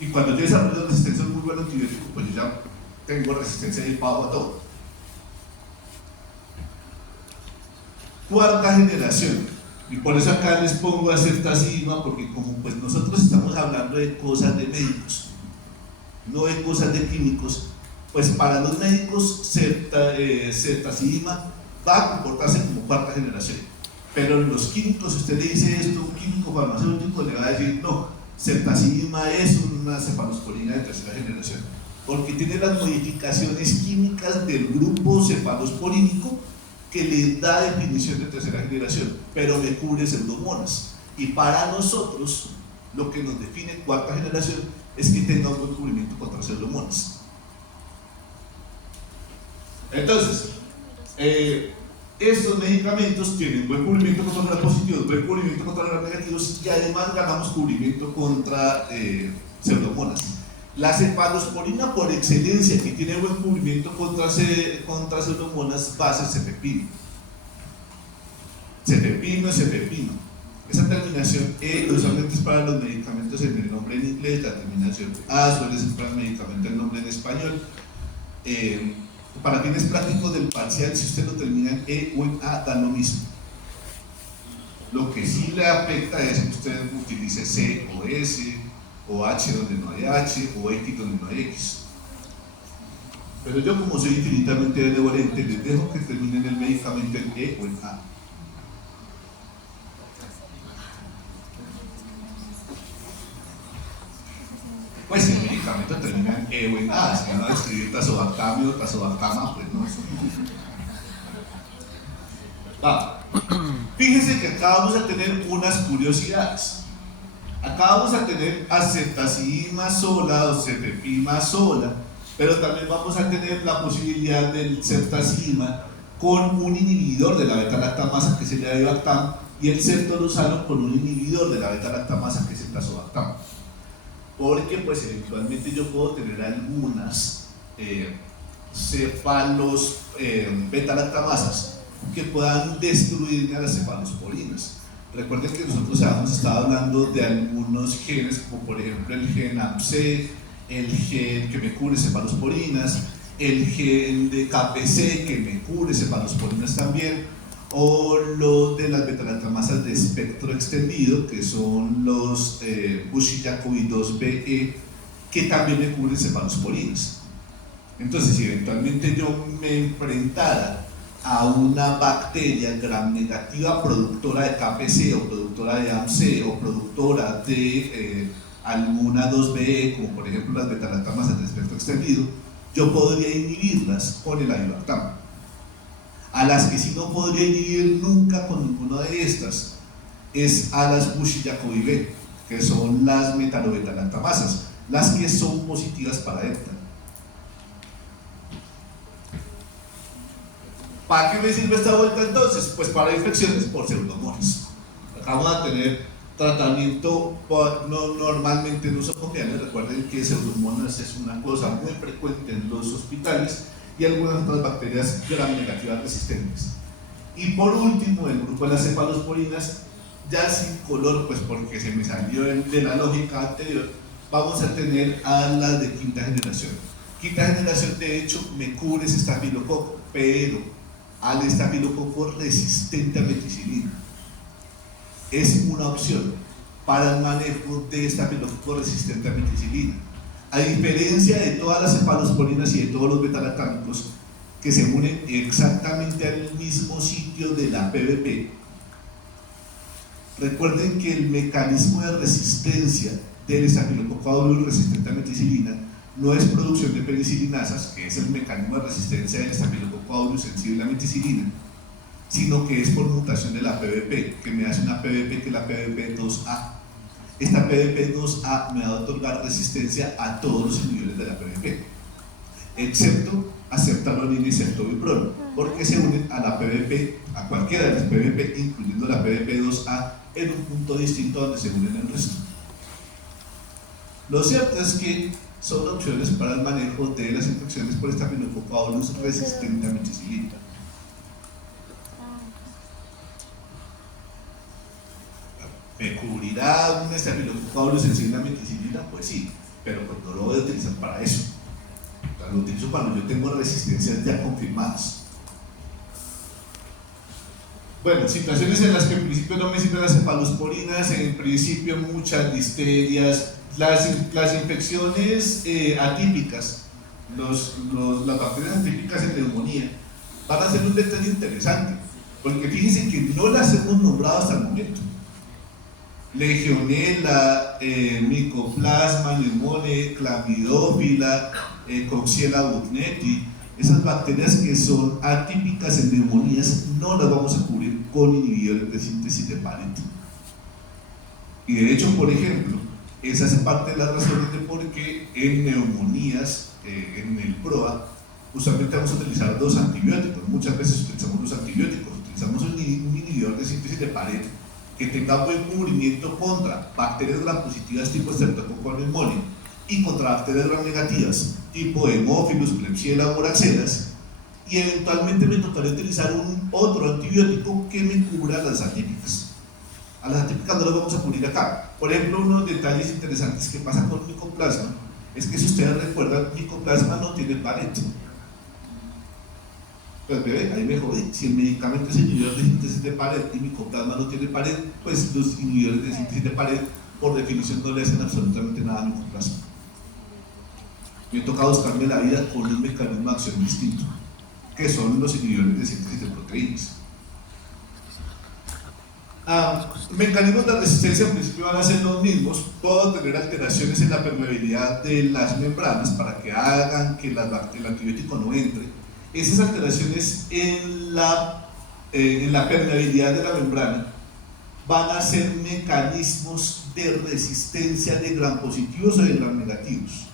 Y cuando yo desarrollo resistencia a un muy buen antibiótico, pues yo ya tengo resistencia y pago a todo. Cuarta generación. Y por eso acá les pongo a ceftazidima, porque como pues nosotros estamos hablando de cosas de médicos, no de cosas de químicos, pues para los médicos ceftazidima va a comportarse como cuarta generación. Pero los químicos, si usted le dice esto, un químico farmacéutico le va a decir, no, ceftazidima es una cefalosporina de tercera generación, porque tiene las modificaciones químicas del grupo cefalosporínico que le da definición de tercera generación, pero me cubre pseudomonas. Y para nosotros, lo que nos define cuarta generación es que tenga un buen cubrimiento contra pseudomonas. Entonces, estos medicamentos tienen buen cubrimiento contra gram positivos, buen cubrimiento contra gram negativos y además ganamos cubrimiento contra pseudomonas. La cefalosporina por excelencia que tiene buen cubrimiento contra pseudomonas va a ser cefepime. Cefepime. Esa terminación E usualmente es para los medicamentos en el nombre en inglés, la terminación A suele ser para el medicamento en nombre en español. Para fines prácticos del parcial, si usted lo termina en E o en A, da lo mismo. Lo que sí le afecta es que usted utilice C o S, o H donde no hay H, o X donde no hay X. Pero yo, como soy infinitamente benevolente, les dejo que terminen el medicamento en E o en A. Pues si el medicamento termina en E o en A, si van a escribir tazobactam o tazobactama, pues no. Fíjense que acá vamos a tener unas curiosidades. Acá vamos a tener acetazidima sola o cefepima sola, pero también vamos a tener la posibilidad del ceftazidima con un inhibidor de la beta-lactamasa que es el avibactam y el ceftorozano con un inhibidor de la beta-lactamasa que es el tazobactam. Porque pues eventualmente yo puedo tener algunas cefalos beta-lactamasas que puedan destruirme a las cefalosporinas. Recuerden que nosotros habíamos estado hablando de algunos genes, como por ejemplo el gen AMC, el gen que me cubre cefalosporinas, el gen de KPC que me cubre cefalosporinas también, o los de las beta-lactamasas de espectro extendido, que son los Bushi-Jacobi2-BE, que también me cubren cefalosporinas. Entonces, si eventualmente yo me enfrentara a una bacteria gram negativa productora de KPC o productora de AMC o productora de alguna 2BE, como por ejemplo las beta-lactamasas de espectro extendido, yo podría inhibirlas con el avibactam. A las que sí no podría inhibir nunca con ninguna de estas es a las Bushi-Jacobi-B, que son las metalobeta-lactamasas, las que son positivas para EPTA. ¿Para qué me sirve esta vuelta entonces? Pues para infecciones por pseudomonas. Acá vamos a tener tratamiento normalmente en uso cotidiano. Recuerden que pseudomonas es una cosa muy frecuente en los hospitales y algunas otras bacterias gram negativas resistentes. Y por último, el grupo de las cefalosporinas, ya sin color, pues porque se me salió de la lógica anterior, vamos a tener a las de quinta generación. Quinta generación, de hecho, me cubre ese estafilococo, pero al estafilococo resistente a meticilina. Es una opción para el manejo de estafilococo resistente a meticilina. A diferencia de todas las cefalosporinas y de todos los beta-lactámicos que se unen exactamente al mismo sitio de la PBP, recuerden que el mecanismo de resistencia del estafilococo aureus resistente a meticilina no es producción de penicilinasas, que es el mecanismo de resistencia del estafilococo aureus sensible a meticilina, sino que es por mutación de la PBP, que me hace una PBP que es la PBP2A. Esta PBP2A me va a otorgar resistencia a todos los inhibidores de la PBP, excepto a ceftalonina y ceftobiprol, porque se unen a la PBP, a cualquiera de las PBP, incluyendo la PBP2A, en un punto distinto donde se unen el resto. Lo cierto es que son opciones para el manejo de las infecciones por estafilococo aureus resistente a meticilina. ¿Me cubrirá un estafilococo aureus sensible a meticilina? Pues sí, pero pues no lo voy a utilizar para eso. O sea, lo utilizo cuando yo tengo resistencias ya confirmadas. Bueno, situaciones en las que en principio no me sirven las cefalosporinas, en principio muchas listerias, las infecciones atípicas, las bacterias atípicas en neumonía, van a ser un detalle interesante, porque fíjense que no las hemos nombrado hasta el momento. Legionela, Mycoplasma pneumoniae, Clamidófila, Coxiella burnetii, esas bacterias que son atípicas en neumonías no las vamos a cubrir con inhibidores de síntesis de pared. Y de hecho, por ejemplo, esa es parte de las razones de por qué en neumonías, en el PROA, usualmente vamos a utilizar 2 antibióticos. Muchas veces utilizamos los antibióticos, utilizamos un inhibidor de síntesis de pared que tenga buen cubrimiento contra bacterias gram positivas tipo Streptococcus pneumoniae y contra bacterias gram negativas tipo Haemophilus, Klebsiella o Moraxeras, y eventualmente me tocaría utilizar otro antibiótico que me cubra las atípicas. A las atípicas no las vamos a cubrir acá. Por ejemplo, unos detalles interesantes que pasa con Mycoplasma es que, si ustedes recuerdan, Mycoplasma no tiene pared. Pues bebé, ahí me jodí. Si el medicamento es inhibidor de síntesis de pared y Mycoplasma no tiene pared, pues los inhibidores de síntesis de pared por definición no le hacen absolutamente nada a Mycoplasma. Me toca buscarme la vida con un mecanismo de acción distinto, que son los inhibidores de síntesis de proteínas. Mecanismos de resistencia en principio van a ser los mismos. Puedo tener alteraciones en la permeabilidad de las membranas para que hagan que el antibiótico no entre. Esas alteraciones en la permeabilidad de la membrana van a ser mecanismos de resistencia de gram positivos o de gram negativos.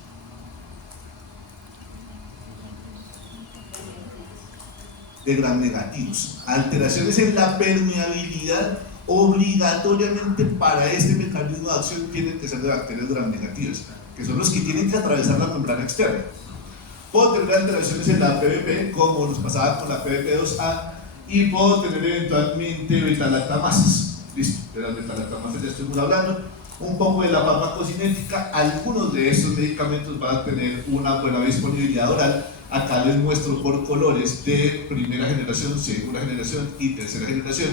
De gram negativos. Alteraciones en la permeabilidad obligatoriamente para este mecanismo de acción tienen que ser de bacterias gram negativas, que son los que tienen que atravesar la membrana externa. Puedo tener alteraciones en la PBP, como nos pasaba con la PBP2A, y puedo tener eventualmente betalactamasas. Listo, de las betalactamasas ya estuvimos hablando. Un poco de la farmacocinética. Algunos de estos medicamentos van a tener una buena disponibilidad oral. Acá les muestro por colores de primera generación, segunda generación y tercera generación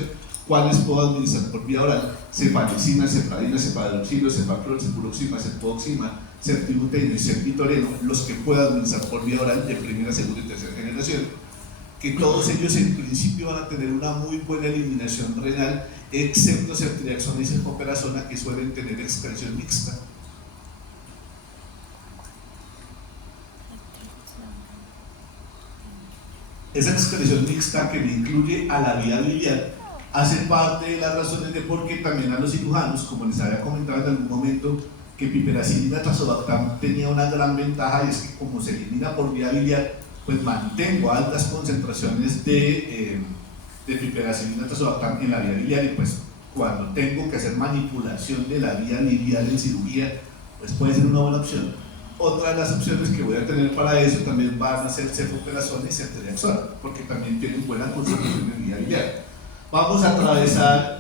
cuáles puedo administrar por vía oral: cefaxina, cefradina, cefadoxilo, cefaclor, cefuroxima, cefoxima, certibuteno y cerbitoreno, los que puedo administrar por vía oral de primera, segunda y tercera generación, que todos ellos en principio van a tener una muy buena eliminación renal, excepto ceftriaxona y cefoperazona, que suelen tener excreción mixta. Esa excreción mixta, que me incluye a la vía biliar, hace parte de las razones de por qué también a los cirujanos, como les había comentado en algún momento, que piperacilina tazobactam tenía una gran ventaja, y es que como se elimina por vía biliar, pues mantengo altas concentraciones de piperacilina tazobactam en la vía biliar, y pues cuando tengo que hacer manipulación de la vía biliar en cirugía, pues puede ser una buena opción. Otra de las opciones que voy a tener para eso también van a ser cefoperazona y ceftriaxona, porque también tienen buena concentración en vía biliar. Vamos a atravesar,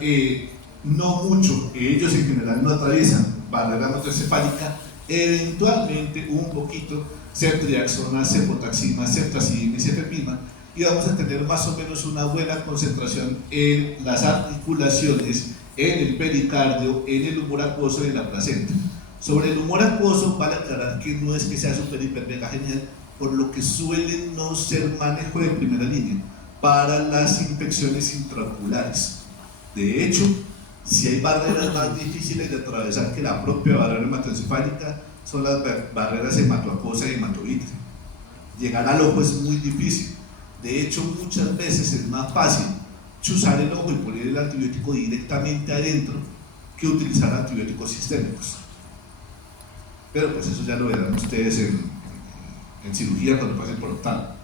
no mucho, ellos en general no atraviesan barrera hematoencefálica, eventualmente un poquito ceftriaxona, cefotaxima, ceftazidima y cefepima, y vamos a tener más o menos una buena concentración en las articulaciones, en el pericardio, en el humor acuoso y en la placenta. Sobre el humor acuoso vale aclarar que no es que sea super hiper mega genial, por lo que suele no ser manejo de primera línea para las infecciones intraoculares. De hecho, si hay barreras más difíciles de atravesar que la propia barrera hematoencefálica, son las barreras hematoacuosa y hematovítrea. Llegar al ojo es muy difícil. De hecho, muchas veces es más fácil chuzar el ojo y poner el antibiótico directamente adentro que utilizar antibióticos sistémicos. Pero pues eso ya lo verán ustedes en cirugía cuando pasen por octavo.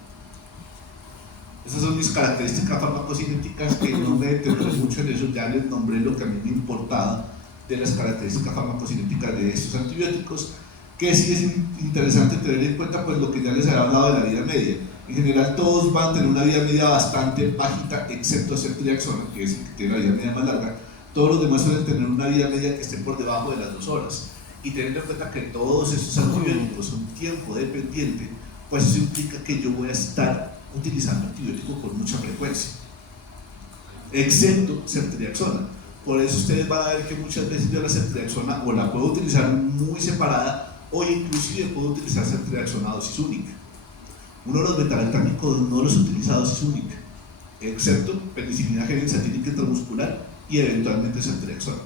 Esas son mis características farmacocinéticas, que no me detendré mucho en eso, ya les nombré lo que a mí me importaba de las características farmacocinéticas de estos antibióticos, que sí es interesante tener en cuenta pues lo que ya les había hablado de la vida media. En general todos van a tener una vida media bastante bajita, excepto ceftriaxona, que es el que tiene la vida media más larga. Todos los demás suelen tener una vida media que esté por debajo de las 2 horas. Y teniendo en cuenta que todos estos antibióticos son tiempo dependiente, pues eso implica que yo voy a estar utilizando antibióticos con mucha frecuencia, excepto ceftriaxona. Por eso ustedes van a ver que muchas veces yo la ceftriaxona o la puedo utilizar muy separada, o inclusive puedo utilizar ceftriaxona dosis única. Uno de los betalactámicos no los utilizados es única, excepto penicilina G benzatínica intramuscular y eventualmente ceftriaxona.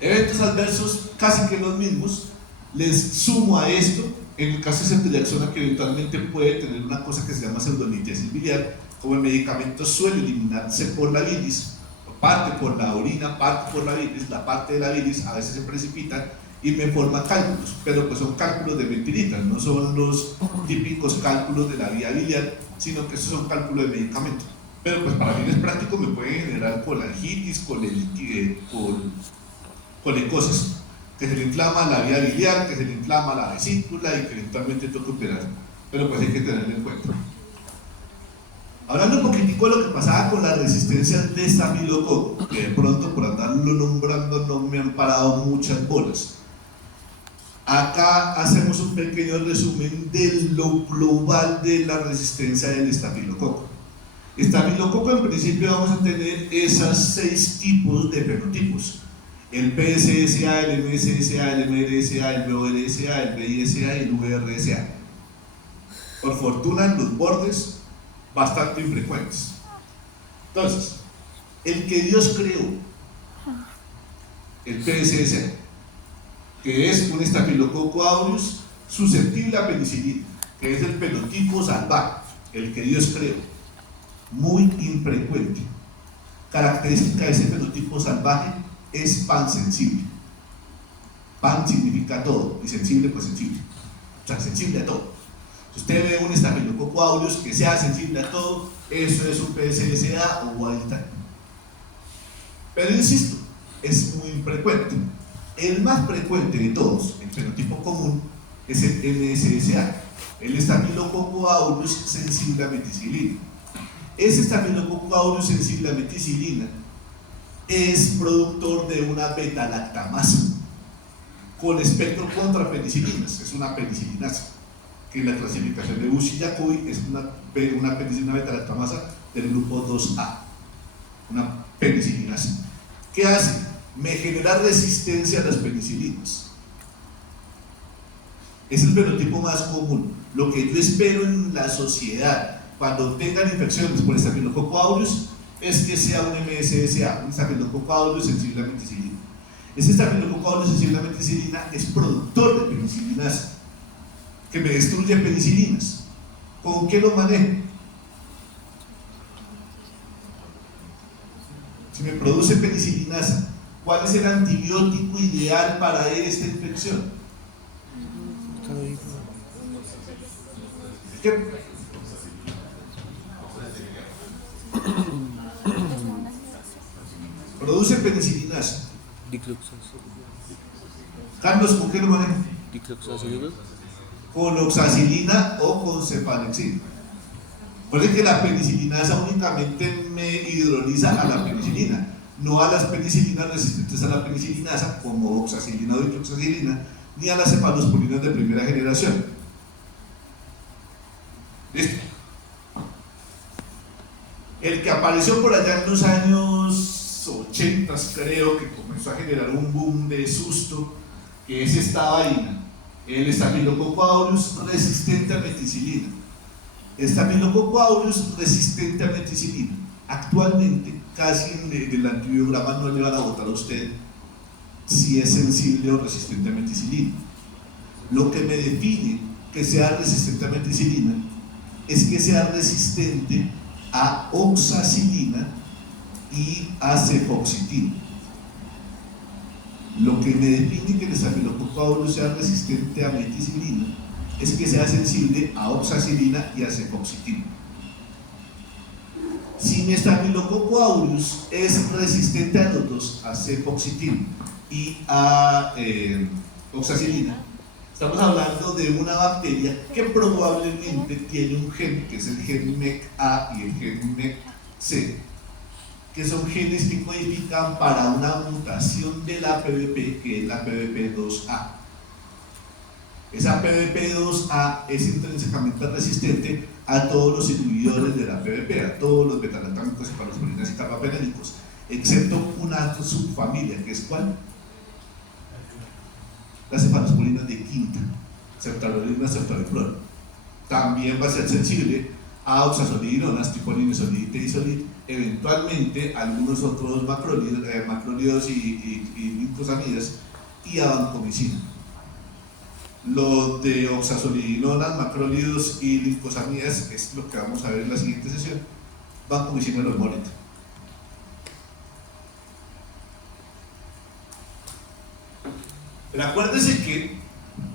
Eventos adversos casi que los mismos. Les sumo a esto, en el caso de ceftriaxona, que eventualmente puede tener una cosa que se llama pseudolitiasis biliar, como el medicamento suele eliminarse por la bilis, parte por la orina, parte por la bilis, la parte de la bilis a veces se precipita y me forma cálculos, pero pues son cálculos de mentiritas, no son los típicos cálculos de la vía biliar, sino que estos son cálculos de medicamento. Pero pues para fines prácticos me puede generar colangitis, colecosis, que se le inflama la vía biliar, que se le inflama la vesícula y que eventualmente toca operar, pero pues hay que tenerlo en cuenta. Hablando un poquitico de lo que pasaba con las resistencias de estafilococo, que de pronto por andarlo nombrando no me han parado muchas bolas. Acá hacemos un pequeño resumen de lo global de la resistencia del estafilococo. Estafilococo, en principio vamos a tener esos 6 tipos de fenotipos: el PSSA, el MSSA, el MRSA, el BORSA, el BISA y el VRSA. Por fortuna, en los bordes bastante infrecuentes. Entonces, el que Dios creó, el PSSA, que es un Staphylococcus aureus susceptible a penicilina, que es el fenotipo salvaje, el que Dios creó, muy infrecuente. Característica de ese fenotipo salvaje es pansensible. Pan significa todo y sensible pues sensible, o sea, sensible a todo. Si usted ve un Staphylococcus aureus que sea sensible a todo, eso es un PSSA o wild type. Pero insisto, es muy infrecuente. El más frecuente de todos, el fenotipo común, es el MSSA, el Staphylococcus aureus sensible a meticilina. Ese Staphylococcus aureus sensible a meticilina es productor de una beta-lactamasa con espectro contra penicilinas, es una penicilinasa, que en la clasificación de Bushi-Jacobi es una penicilina beta-lactamasa del grupo 2A, una penicilinasa. ¿Qué hace? Me genera resistencia a las penicilinas. Es el fenotipo más común. Lo que yo espero en la sociedad cuando tengan infecciones por Staphylococcus aureus es que sea un MSSA, un Staphylococcus aureus sensible a meticilina. Ese Staphylococcus aureus sensible a meticilina es productor de penicilinasa, que me destruye penicilinas. ¿Con qué lo manejo? Si me produce penicilinasa, ¿cuál es el antibiótico ideal para esta infección? ¿Qué? Produce penicilinasa. Carlos, ¿con qué lo manejo? Con oxacilina o con cepalexina. Recuerden que la penicilinasa únicamente me hidroliza a la penicilina, no a las penicilinas resistentes a la penicilinasa, como oxacilina o hidroxacilina, ni a las cefalosporinas de primera generación. ¿Listo? El que apareció por allá en los años 80, creo, que comenzó a generar un boom de susto, que es esta vaina, el Staphylococcus aureus resistente a meticilina. Staphylococcus aureus resistente a meticilina. Actualmente, casi en el antibiograma no le van a votar a usted si es sensible o resistente a meticilina. Lo que me define que sea resistente a meticilina es que sea resistente a oxacilina y a cefoxitina. Lo que me define que el Staphylococcus aureus sea resistente a meticilina es que sea sensible a oxacilina y a cefoxitina. Si mi Staphylococcus aureus es resistente a los dos, a cefoxitina y a oxacilina, estamos hablando de una bacteria que probablemente tiene un gen, que es el gen MEC-A y el gen MEC-C, que son genes que codifican para una mutación de la PBP, que es la PBP2A. Esa PBP2A es intrínsecamente resistente a todos los inhibidores de la PBP, a todos los beta-lactámicos, cefalosporinas y carbapenélicos, excepto una subfamilia, que es ¿cuál? Las cefalosporinas de quinta. Ceftaroline, ceftariflor. También va a ser sensible a oxazolidinas tipo linezolid, teisolid, eventualmente algunos otros macrólidos y glincosamidas y a vancomicina. Lo de oxazolidinonas, macrólidos y glincosamidas es lo que vamos a ver en la siguiente sesión. Vancomicina y losmorita. Pero acuérdense que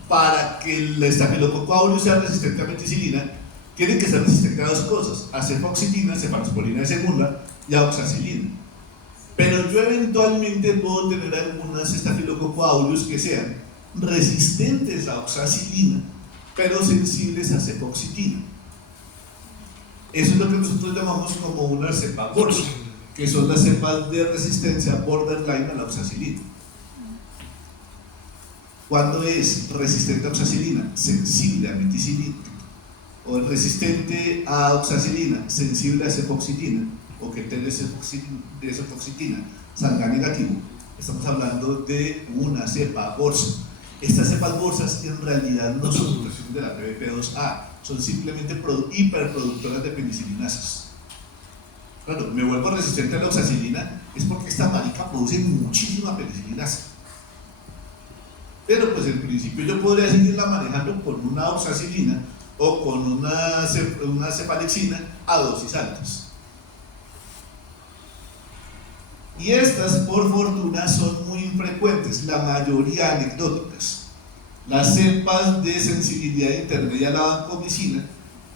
para que el estafilococo aureus sea resistente a meticilina, tiene que ser resistente a dos cosas: a cefoxitina, cefalosporina de segunda, y a oxacilina. Pero yo eventualmente puedo tener algunas estafilococo aureus que sean resistentes a oxacilina, pero sensibles a cefoxitina. Eso es lo que nosotros llamamos como una cepa bolsa, que son las cepas de resistencia borderline a la oxacilina. Cuando es resistente a oxacilina, sensible a meticilina, o resistente a oxacilina, sensible a cefoxitina, o que tenga cefoxitina salga negativo, estamos hablando de una cepa bolsa. Estas cepas bolsas en realidad no son producción de la PBP2A, son simplemente hiperproductoras de penicilinasas. Claro, me vuelvo resistente a la oxacilina es porque esta marica produce muchísima penicilinasa. Pero pues en principio yo podría seguirla manejando con una oxacilina o con una cefalexina a dosis altas. Y estas, por fortuna, son muy infrecuentes, la mayoría anecdóticas. Las cepas de sensibilidad intermedia a la vancomicina,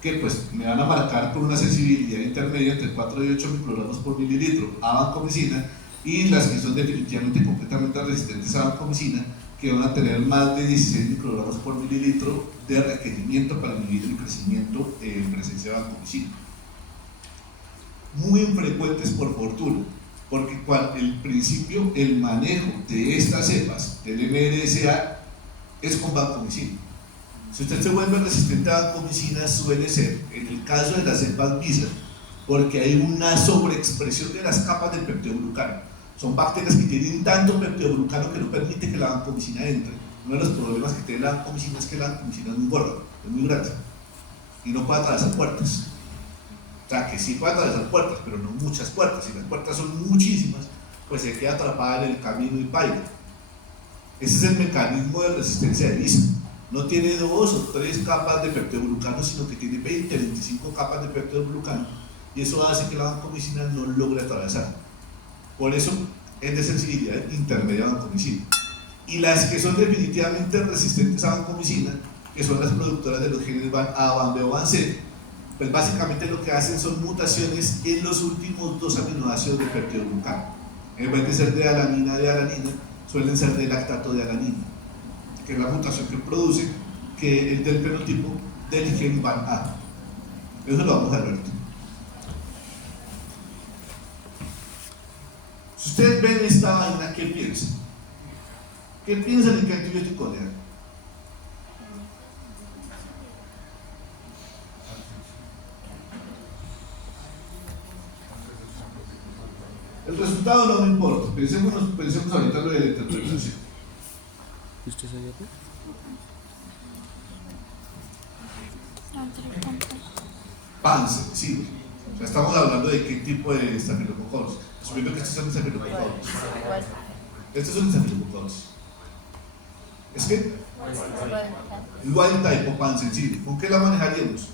que pues me van a marcar con una sensibilidad intermedia entre 4 y 8 microgramos por mililitro a vancomicina, y las que son definitivamente completamente resistentes a vancomicina, que van a tener más de 16 microgramos por mililitro de requerimiento para inhibir el crecimiento en presencia de vancomicina. Muy infrecuentes, por fortuna, porque el principio, el manejo de estas cepas del MRSA es con vancomicina. Si usted se vuelve resistente a vancomicina, suele ser, en el caso de las cepas BISA, porque hay una sobreexpresión de las capas del peptidoglucano. Son bacterias que tienen tanto peptidoglucano que no permite que la vancomicina entre. Uno de los problemas que tiene la vancomicina es que la vancomicina es muy gorda, es muy grande y no puede atravesar puertas. O sea, que sí puede atravesar puertas, pero no muchas puertas. Si las puertas son muchísimas, pues se queda atrapada en el camino y baila. Ese es el mecanismo de resistencia de BISA. No tiene 2 o 3 capas de peptidoglucano, sino que tiene 20, 25 capas de peptidoglucano, y eso hace que la vancomicina no logre atravesar. Por eso es de sensibilidad intermedia a vancomicina. Y las que son definitivamente resistentes a vancomicina, que son las productoras de los genes A, BAN, B o BAN, C, pues básicamente lo que hacen son mutaciones en los últimos 2 aminoácidos de peptidoglucano. En vez de ser de alanina, suelen ser de lactato de alanina, que es la mutación que produce que el del fenotipo del gen BAN A. Eso lo vamos a ver. Si ustedes ven esta vaina, ¿qué piensan? ¿Qué piensan en qué antibiótico le dan? El resultado no me importa, pensemos ahorita lo de la interpretación. ¿Usted sabía qué? Panse, sí. O sea, estamos hablando de qué tipo de estafilococcus. Asumiendo que estos son estafilococcus. Estos son estafilococcus. ¿Es que? Wild type o pan sensible. ¿Con qué la manejaríamos?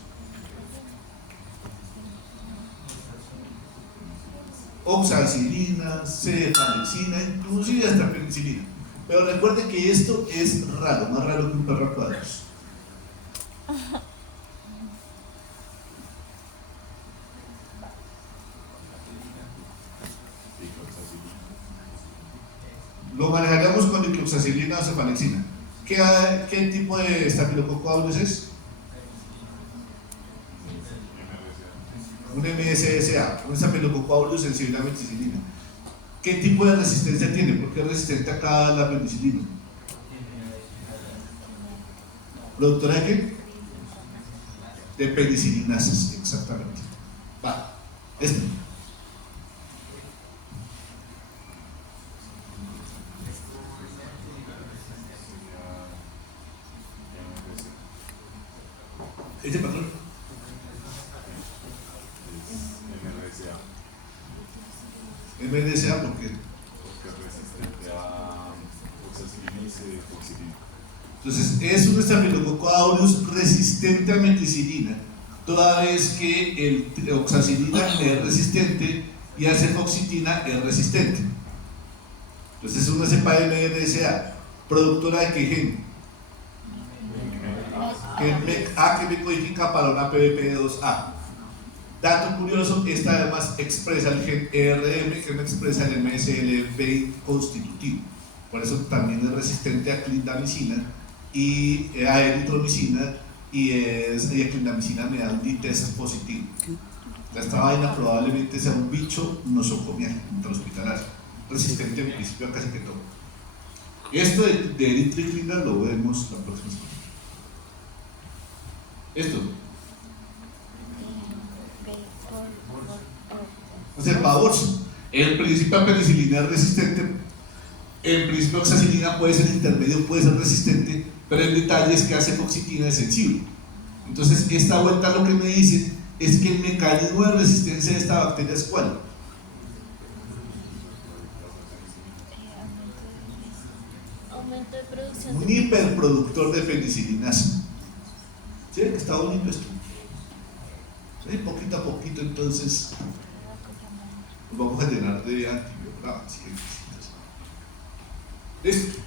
Oxacilina, cefalexina, inclusive hasta penicilina. Pero recuerden que esto es raro, más raro que un perro a cuadros. Lo manejaríamos con dicloxacilina o cefalexina. ¿Qué tipo de estafilococo aureus es? Un MSSA, un estafilococo aureus sensible a meticilina. ¿Qué tipo de resistencia tiene? ¿Por qué es resistente acá a la penicilina? ¿Productora de qué? De penicilinasas, exactamente. Va, este. Eche patrón. MRSA, MRSA porque porque es resistente a oxacilina y cefoxilina. entonces es un Staphylococcus aureus resistente a meticilina, toda vez que el oxacilina es resistente y a cefoxitina es resistente. Entonces es una cepa de MRSA, productora de qué gen? Gen MECA, que me codifica para una PBP2A. Dato curioso, esta además expresa el gen ERM, que no expresa el MSL20 constitutivo. Por eso también es resistente a clindamicina y a eritromicina, y a clindamicina me da un D-test positivo. Esta vaina probablemente sea un bicho nosocomial intrahospitalario, resistente en principio a casi que todo. Esto de eritriclina lo vemos la próxima semana. Esto. O sea, pavorso. En principio a penicilina es resistente, en principio oxacilina puede ser intermedio, puede ser resistente, pero el detalle es que a cefoxitina es sensible. Entonces, esta vuelta lo que me dice es que el mecanismo de resistencia de esta bacteria es ¿cuál? Aumento de producción. Un hiperproductor de penicilinasa. ¿Sí? Que está bonito esto. ¿Sí? Poquito a poquito, entonces, nos vamos a llenar de antibiogramas y cositas. Listo.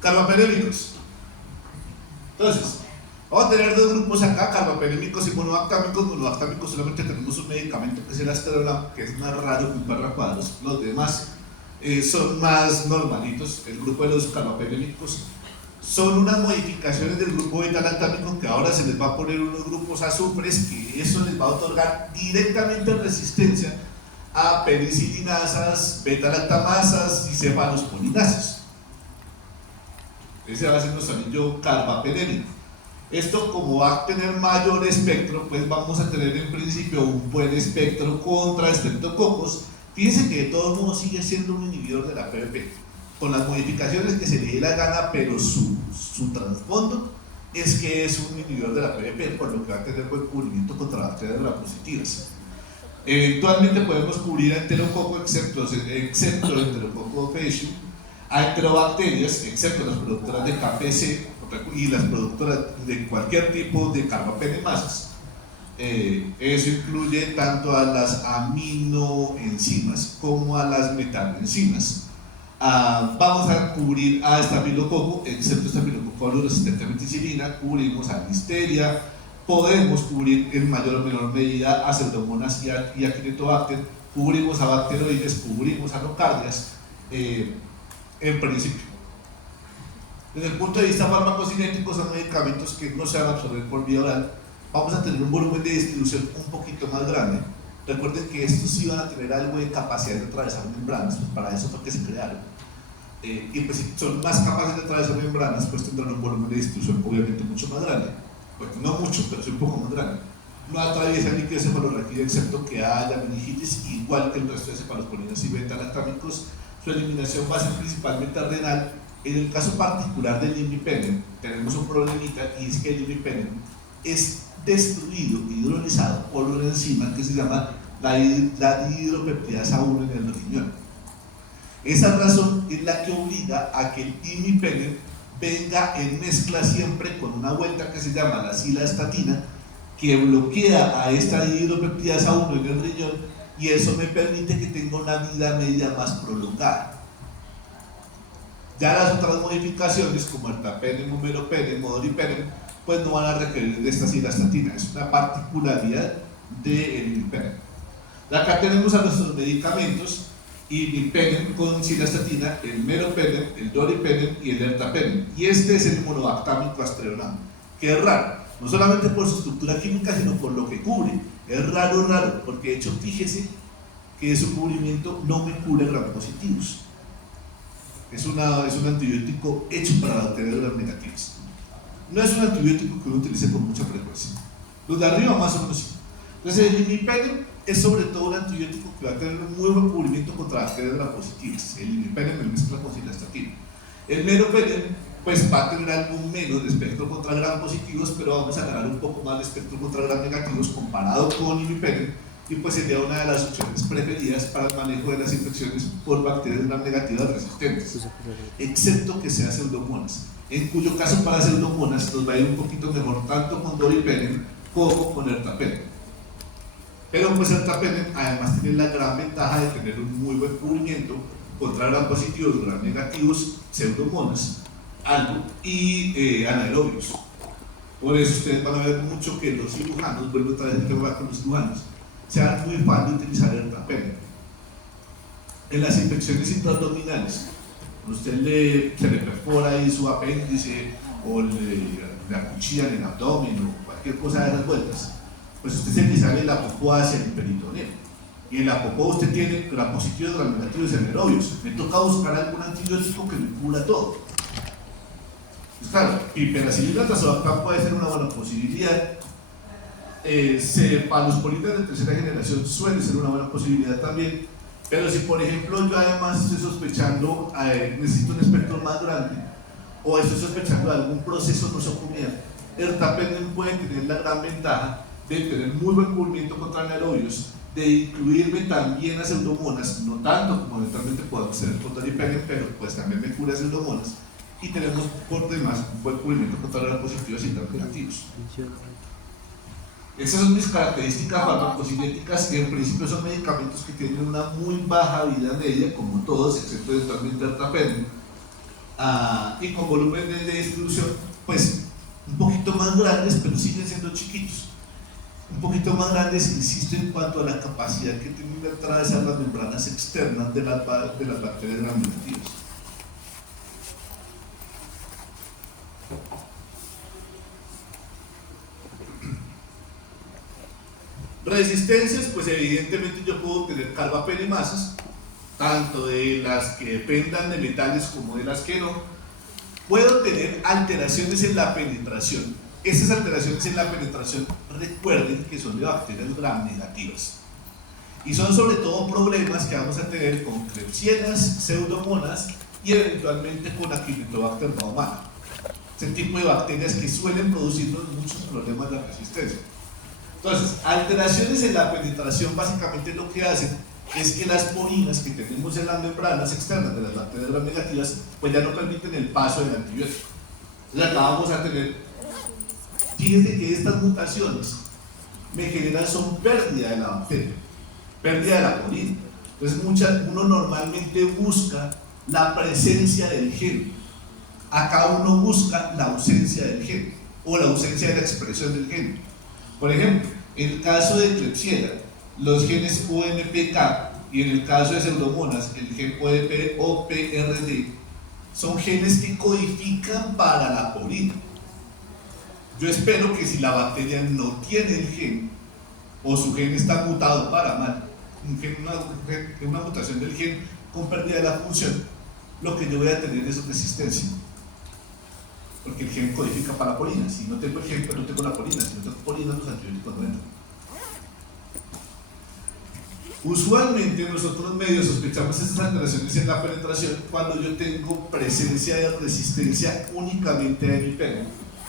Carbapenémicos. Entonces, vamos a tener dos grupos acá, carbapenémicos y monobactámicos. Monobactámicos solamente tenemos un medicamento que es el asterolam, que es más raro que un perracuadros. Los demás son más normalitos. El grupo de los carbapenémicos son unas modificaciones del grupo beta-lactámico que ahora se les va a poner unos grupos azufres, que eso les va a otorgar directamente resistencia a penicilinasas, beta-lactamasas y cefalosporinasas. Ese va a ser nuestro anillo carbapenémico. Esto, como va a tener mayor espectro, pues vamos a tener en principio un buen espectro contra estreptococos. Fíjense que de todos modos sigue siendo un inhibidor de la PBP, con las modificaciones que se le dé la gana, pero su trasfondo es que es un inhibidor de la PBP, por lo que va a tener buen cubrimiento contra bacterias gram-positivas. Eventualmente podemos cubrir a enterococo, excepto enterococo facium, a enterobacterias, excepto las productoras de KPC y las productoras de cualquier tipo de carbapenemasas. Eso incluye tanto a las aminoenzimas como a las metaloenzimas. Vamos a cubrir a estafilococo, excepto estafilococo aureus resistente a meticilina, cubrimos a listeria, podemos cubrir en mayor o menor medida a pseudomonas y a Kinetobacter, cubrimos a bacteroides, cubrimos a nocardias, en principio. Desde el punto de vista farmacocinético, son medicamentos que no se van a absorber por vía oral. Vamos a tener un volumen de distribución un poquito más grande. Recuerden que estos sí van a tener algo de capacidad de atravesar membranas, pues para eso fue que se crearon. Y pues si son más capaces de atravesar membranas, pues tendrán un volumen de distribución obviamente mucho más grande. Pues no mucho, pero sí un poco más grande. No atraviesa líquido cefalorraquídeo excepto que haya meningitis, igual que el resto de cefalosporinos y beta-lactámicos. Su eliminación va a ser principalmente renal. En el caso particular del imipenem, tenemos un problemita, y es que el imipenem es destruido, hidrolizado por una enzima que se llama la dihidropeptidasa 1 en el riñón. Esa razón es la que obliga a que el imipenem venga en mezcla siempre con una vuelta que se llama la cilastatina, que bloquea a esta dihidropeptidasa 1 en el riñón, y eso me permite que tenga una vida media más prolongada. Ya las otras modificaciones, como el tapenem, meropenem, modoripenem, pues no van a requerir de esta cilastatina. Es una particularidad del imipenem. Acá tenemos a nuestros medicamentos: imipenem con cilastatina, el meropenem, el doripenem y el ertapenem. Y este es el monobactámico astrionam, que es raro, no solamente por su estructura química, sino por lo que cubre. Es raro, porque de hecho fíjese que su cubrimiento no me cubre gram positivos. Es un antibiótico hecho para bacterias gram negativas. No es un antibiótico que uno utilice con mucha frecuencia. Los de arriba más o menos sí. Entonces el imipenem es sobre todo un antibiótico que va a tener un muy buen cubrimiento contra bacterias gram positivas. El imipenem me mezcla con cilastatina. El meropenem pues va a tener algo menos de espectro contra gram positivos, pero vamos a ganar un poco más de espectro contra gram negativos comparado con imipenem, y pues sería una de las opciones preferidas para el manejo de las infecciones por bacterias gram negativas resistentes, excepto que sea pseudomonas, en cuyo caso para pseudomonas nos va a ir un poquito mejor tanto con dolipenem como con ertapenem. Pero pues ertapenem además tiene la gran ventaja de tener un muy buen cubrimiento contra gram positivos, gram negativos, pseudomonas, algo y anaerobios. Por eso ustedes van a ver mucho que los cirujanos, vuelvo otra vez el tema con los cirujanos, sean muy fan de utilizar ertapenem. En las infecciones intraabdominales, usted se le perfora ahí su apéndice o le acuchillan el abdomen o cualquier cosa de las vueltas, pues usted se le sale la popó hacia el peritoneo, y en la popó usted tiene gram positivos, gram negativos y anaerobios. Me toca buscar algún antibiótico que me cubra todo. Pues claro, piperacillina tazobactam puede ser una buena posibilidad. Cephalosporina de tercera generación suele ser una buena posibilidad también, pero si por ejemplo yo además estoy sospechando, necesito un espectro más grande, o estoy sospechando de algún proceso nosocomial, ertapenem puede tener la gran ventaja de tener muy buen cubrimiento contra anaerobios, de incluirme también a pseudomonas, no tanto como eventualmente podemos tener con dolipenem, pero pues también me cura pseudomonas, y tenemos por demás un buen cubrimiento contra gram positivos y gram negativos. Esas son mis características farmacocinéticas, que en principio son medicamentos que tienen una muy baja vida media, como todos, excepto eventualmente ertapenem, y con volúmenes de distribución pues un poquito más grandes, pero siguen siendo chiquitos. Un poquito más grandes, insisto, en cuanto a la capacidad que tienen de atravesar las membranas externas de las bacterias gram negativas. Resistencias, pues evidentemente yo puedo tener carbapenemasas, tanto de las que dependan de metales como de las que no. Puedo tener alteraciones en la penetración. Esas alteraciones en la penetración, recuerden que son de bacterias gram negativas. Y son sobre todo problemas que vamos a tener con Klebsienas, pseudomonas y eventualmente con Acinetobacter baumannii. Ese tipo de bacterias que suelen producirnos muchos problemas de resistencia. Entonces, alteraciones en la penetración básicamente lo que hacen es que las porinas que tenemos en las membranas externas de las bacterias gram negativas pues ya no permiten el paso del antibiótico. Entonces acá vamos a tener, fíjense que estas mutaciones me generan son pérdida de la bacteria, pérdida de la porina. Entonces uno normalmente busca la presencia del gen, acá uno busca la ausencia del gen o la ausencia de la expresión del gen. Por ejemplo, en el caso de Klebsiella, los genes OMPK, y en el caso de pseudomonas, el gen OPRD, son genes que codifican para la porina. Yo espero que si la bacteria no tiene el gen, o su gen está mutado para mal, una mutación del gen con pérdida de la función, lo que yo voy a tener es resistencia. Porque el gen codifica para la porina. Si no tengo el gen, pues no tengo la porina. Si no tengo porina, los antibióticos no entran. Usualmente nosotros medio sospechamos estas alteraciones en la penetración cuando yo tengo presencia de resistencia únicamente a imipenem,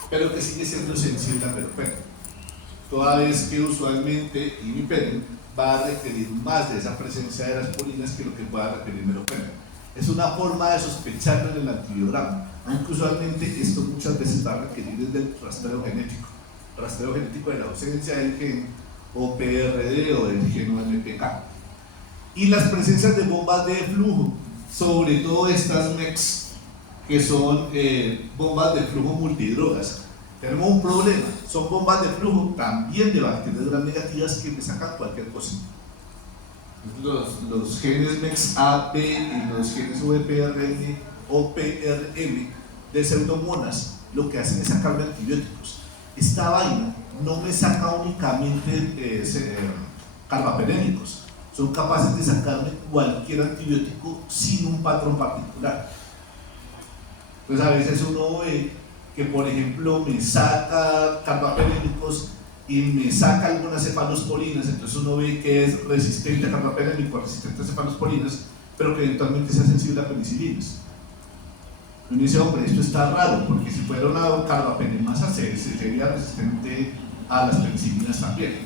pero que sigue siendo sensible a meropenem. Toda vez que usualmente imipenem va a requerir más de esa presencia de las porinas que lo que pueda requerir meropenem. Es una forma de sospecharlo en el antibiograma, aunque usualmente esto muchas veces va a requerir desde el rastreo genético de la ausencia del gen OPRD o del gen OMPK. Y las presencias de bombas de flujo, sobre todo estas MEX, que son bombas de flujo multidrogas. Tenemos un problema, son bombas de flujo también de bacterias gram negativas que me sacan cualquier cosa. Los genes MEX-AP y los genes OPRM de pseudomonas lo que hacen es sacarme antibióticos. Esta vaina no me saca únicamente carbapenémicos, son capaces de sacarme cualquier antibiótico sin un patrón particular. Entonces a veces uno ve que por ejemplo me saca carbapenémicos y me saca algunas cefalosporinas, entonces uno ve que es resistente a carbapenémico, resistente a cefalosporinas, pero que eventualmente sea sensible a penicilinas. Uno dice, hombre, esto está raro, porque si fuera una carbapenemasa sería resistente a las penicilinas también.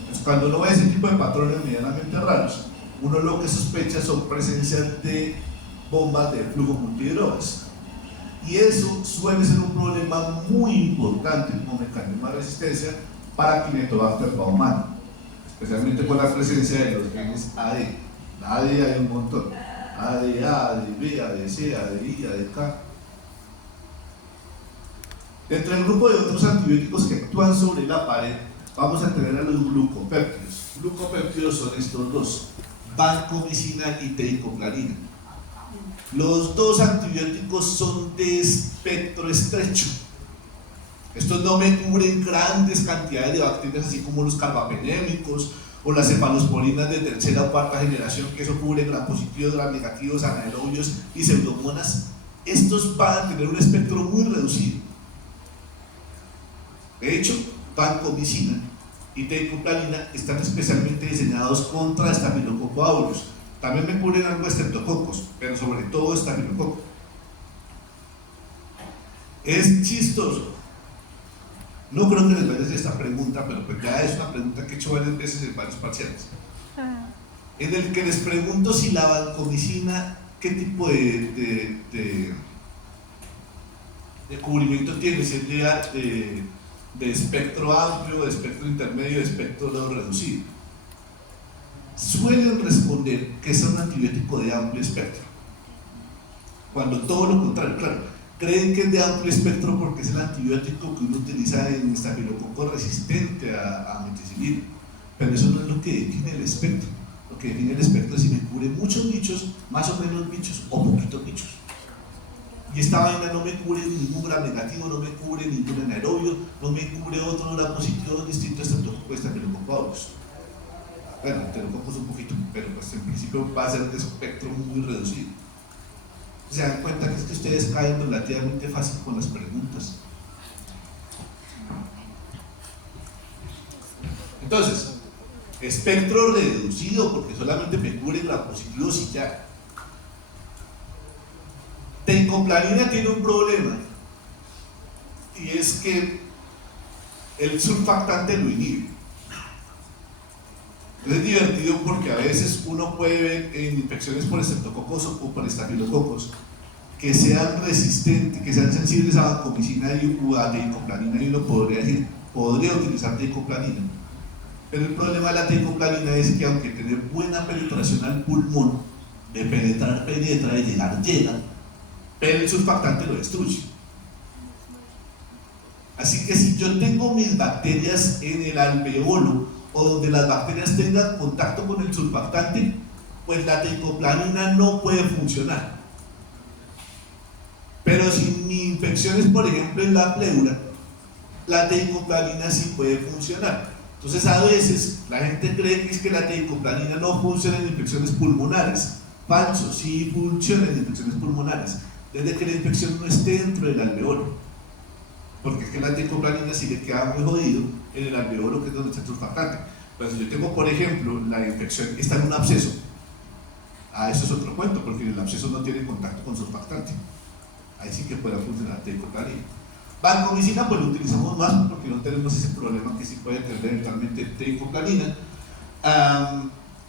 Entonces, cuando uno ve ese tipo de patrones medianamente raros, uno lo que sospecha son presencias de bombas de flujo multidrogas. Y eso suele ser un problema muy importante como mecanismo de resistencia para Kinetobacter baumannii, especialmente con la presencia de los genes AD. La AD hay un montón: ADA, ADB, ADC, ADI, ADK. Dentro del grupo de otros antibióticos que actúan sobre la pared, vamos a tener a los glucopéptidos. Glucopéptidos son estos dos: vancomicina y teicoplanina. Los dos antibióticos son de espectro estrecho. Estos no me cubren grandes cantidades de bacterias, así como los carbapenémicos o las cefalosporinas de tercera o cuarta generación, que eso cubre gram positivos, gram negativos, anaerobios y pseudomonas. Estos van a tener un espectro muy reducido. De hecho, vancomicina y teicoplanina están especialmente diseñados contra Staphylococcus aureus. También me cubren algo de estreptococos, pero sobre todo estafilococo. Es chistoso. No creo que les vaya a hacer esta pregunta, pero pues ya es una pregunta que he hecho varias veces en varios parciales. En el que les pregunto si la vancomicina, qué tipo de cubrimiento tiene, si es de espectro amplio, de espectro intermedio, de espectro reducido. Suelen responder que es un antibiótico de amplio espectro, cuando todo lo contrario. Claro, creen que es de amplio espectro porque es el antibiótico que uno utiliza en estafilococo resistente a ameticilina, pero eso no es lo que define el espectro. Lo que define el espectro es si me cubre muchos bichos, más o menos bichos o poquitos bichos. Y esta vaina no me cubre ningún gram negativo, no me cubre ningún anaerobio, no me cubre otro gram positivo distinto a estafilococo aureus. Bueno, enterococos un poquito, pero pues en principio va a ser de espectro muy reducido. Se dan cuenta que es que ustedes caen relativamente fácil con las preguntas. Entonces, espectro reducido porque solamente me cubre gram positivos y ya. Teicoplanina tiene un problema, y es que el surfactante lo inhibe. Es divertido porque a veces uno puede ver en infecciones por estreptococos o por estafilococos que sean resistentes, que sean sensibles a vancomicina y a teicoplanina, y uno podría decir, podría utilizar teicoplanina. Pero el problema de la teicoplanina es que aunque tiene buena penetración al pulmón, de penetrar penetra, de llegar llega, pero el surfactante lo destruye. Así que si yo tengo mis bacterias en el alveolo, o donde las bacterias tengan contacto con el surfactante, pues la teicoplanina no puede funcionar. Pero si mi infección es, por ejemplo, en la pleura, la teicoplanina sí puede funcionar. Entonces a veces la gente cree que es que la teicoplanina no funciona en infecciones pulmonares. Falso, sí funciona en infecciones pulmonares, desde que la infección no esté dentro del alveolo. Porque es que la teicoplanina sí le queda muy jodido en el alveolo, que es donde está el surfactante. Pero si yo tengo, por ejemplo, la infección está en un absceso, eso es otro cuento, porque el absceso no tiene contacto con surfactante. Ahí sí que puede funcionar teicoplanina. Vancomicina pues lo utilizamos más porque no tenemos ese problema que sí puede tener eventualmente teicoplanina.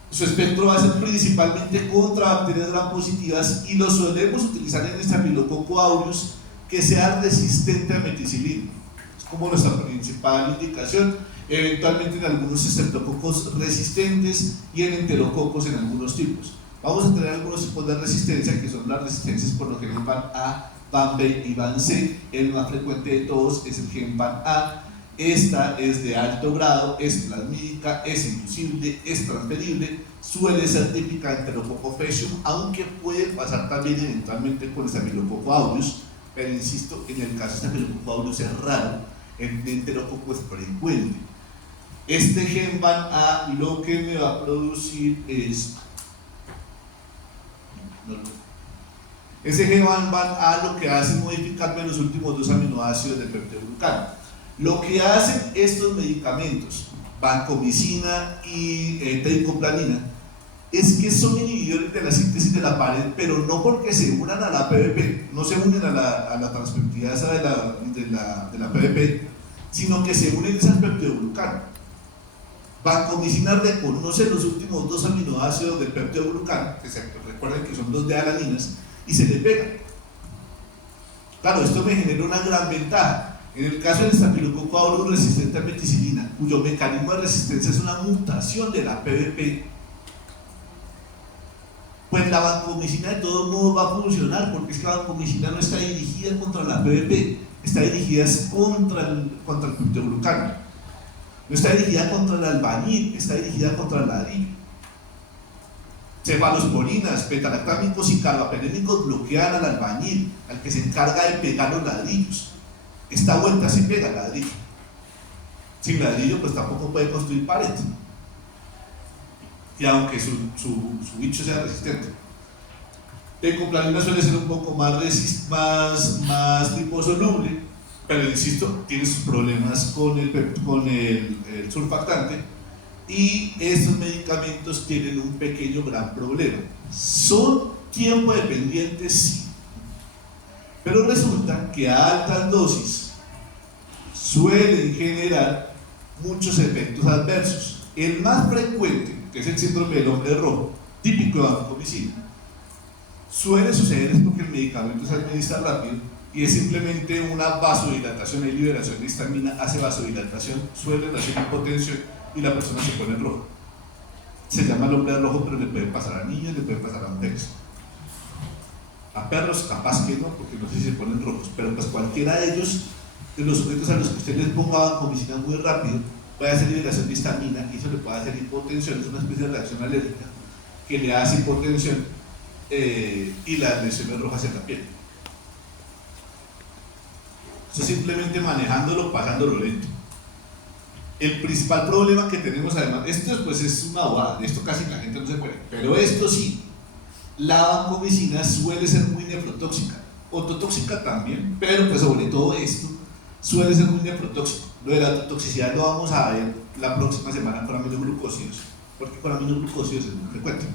Su espectro va a ser principalmente contra bacterias gram positivas y lo solemos utilizar en Staphylococcus aureus que sea resistente a meticilina. Es como nuestra principal indicación, eventualmente en algunos estreptococos resistentes y en enterococos en algunos tipos. Vamos a tener algunos tipos de resistencia que son las resistencias por lo general van A, van B y van C. El más frecuente de todos es el gen van A. Esta es de alto grado, es plasmídica, es inducible, es transferible, suele ser típica de Enterococcus faecium, aunque puede pasar también eventualmente con Staphylococcus aureus, pero insisto, en el caso de Staphylococcus aureus es raro, en Enterococcus es frecuente. Este gen van A lo que me va a producir es ese gen van A lo que hace es modificarme los últimos dos aminoácidos del peptidoglucano. Lo que hacen estos medicamentos, vancomicina y teicoplanina, es que son inhibidores de la síntesis de la pared, pero no porque se unan a la PVP, no se unen a la transpeptidasa de la PVP, sino que se unen al peptidoglucano. Vancomicina reconoce los últimos 2 aminoácidos del peptidoglucano, que recuerden que son 2 de alaninas, y se le pega. Claro, esto me genera una gran ventaja. En el caso del estafilococo aureus resistente a meticilina, cuyo mecanismo de resistencia es una mutación de la PVP, pues la vancomicina de todos modos va a funcionar, porque es que la vancomicina no está dirigida contra la PVP, está dirigida contra el peptidoglucano, no está dirigida contra el albañil, está dirigida contra el ladrillo. Cefalosporinas, betalactámicos y carbapenémicos bloquean al albañil, al que se encarga de pegar los ladrillos. Esta vuelta se pega al ladrillo. Sin ladrillo pues tampoco puede construir pared, y aunque su bicho sea resistente. Tecoplanina suele ser un poco más liposoluble, pero insisto, tiene sus problemas con el surfactante, y estos medicamentos tienen un pequeño gran problema. Son tiempo dependientes, sí, pero resulta que a altas dosis suelen generar muchos efectos adversos. El más frecuente, que es el síndrome del hombre rojo, típico de vancomicina, suele suceder es porque el medicamento se administra rápido y es simplemente una vasodilatación, hay liberación de histamina, hace vasodilatación, suele hacer hipotensión y la persona se pone rojo. Se llama el hombre rojo, pero le puede pasar a niños, le puede pasar a mujeres. A perros capaz que no, porque no sé si se ponen rojos, pero pues cualquiera de ellos, de los sujetos a los que usted les ponga vancomicina muy rápido, puede hacer liberación de histamina y eso le puede hacer hipotensión, es una especie de reacción alérgica que le hace hipotensión y las lesiones rojas en la piel. Eso simplemente manejándolo, pasándolo lento. El principal problema que tenemos, además, esto pues es una bobada, de esto casi la gente no se puede, pero esto sí, la vancomicina suele ser muy nefrotóxica, ototóxica también, pero pues sobre todo esto suele ser muy nefrotóxico. Lo de la toxicidad lo vamos a ver la próxima semana con aminoglucósidos, porque con aminoglucósidos es muy frecuente.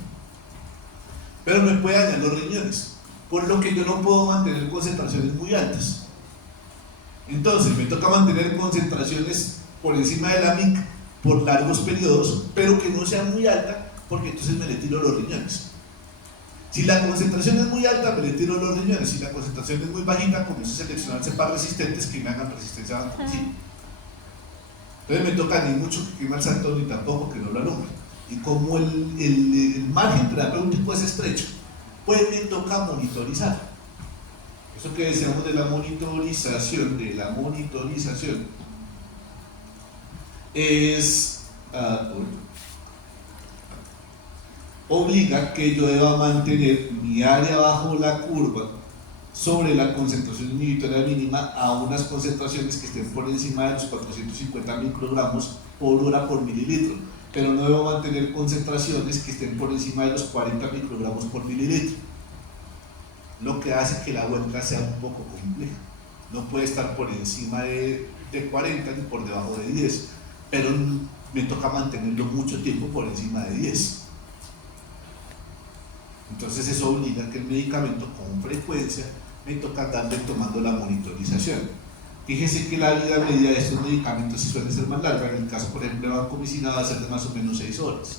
Pero me puede dañar los riñones, por lo que yo no puedo mantener concentraciones muy altas. Entonces me toca mantener concentraciones por encima de la MIC por largos periodos, pero que no sea muy alta, porque entonces me le tiro los riñones. Si la concentración es muy alta, me le tiro los riñones. Si la concentración es muy bajita, comienzo a seleccionar cepas resistentes que me hagan resistencia a vancomicina. Entonces me toca ni mucho que queme el santo, ni tampoco que no lo alumbre. Y como el margen terapéutico es estrecho, pues me toca monitorizar. Eso que decíamos de la monitorización, es obliga que yo deba mantener mi área bajo la curva sobre la concentración inhibitoria mínima a unas concentraciones que estén por encima de los 450 microgramos por hora por mililitro, pero no debo mantener concentraciones que estén por encima de los 40 microgramos por mililitro, lo que hace que la vuelta sea un poco compleja. No puede estar por encima de 40 ni por debajo de 10, pero me toca mantenerlo mucho tiempo por encima de 10. Entonces eso obliga que el medicamento con frecuencia me toca darle tomando la monitorización. Fíjese que la vida media de estos medicamentos sí suele ser más larga. En el caso, por ejemplo, de vancomicina va a ser de más o menos 6 horas.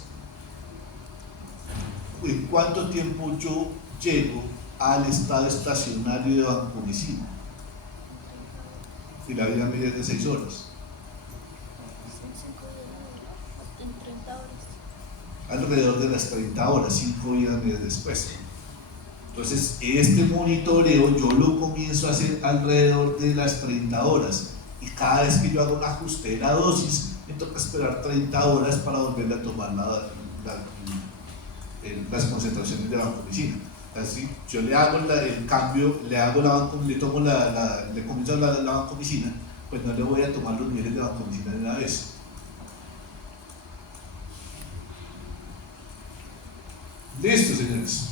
¿En cuánto tiempo yo llego al estado estacionario de vancomicina? Y la vida media es de 6 horas. En 30 horas. Alrededor de las 30 horas, 5 días después. Entonces, este monitoreo yo lo comienzo a hacer alrededor de las 30 horas y cada vez que yo hago un ajuste de la dosis, me toca esperar 30 horas para volver a tomar las concentraciones de vancomicina. Así, yo le hago el cambio, le comienzo la vancomicina, pues no le voy a tomar los niveles de vancomicina de una vez. Listo, señores.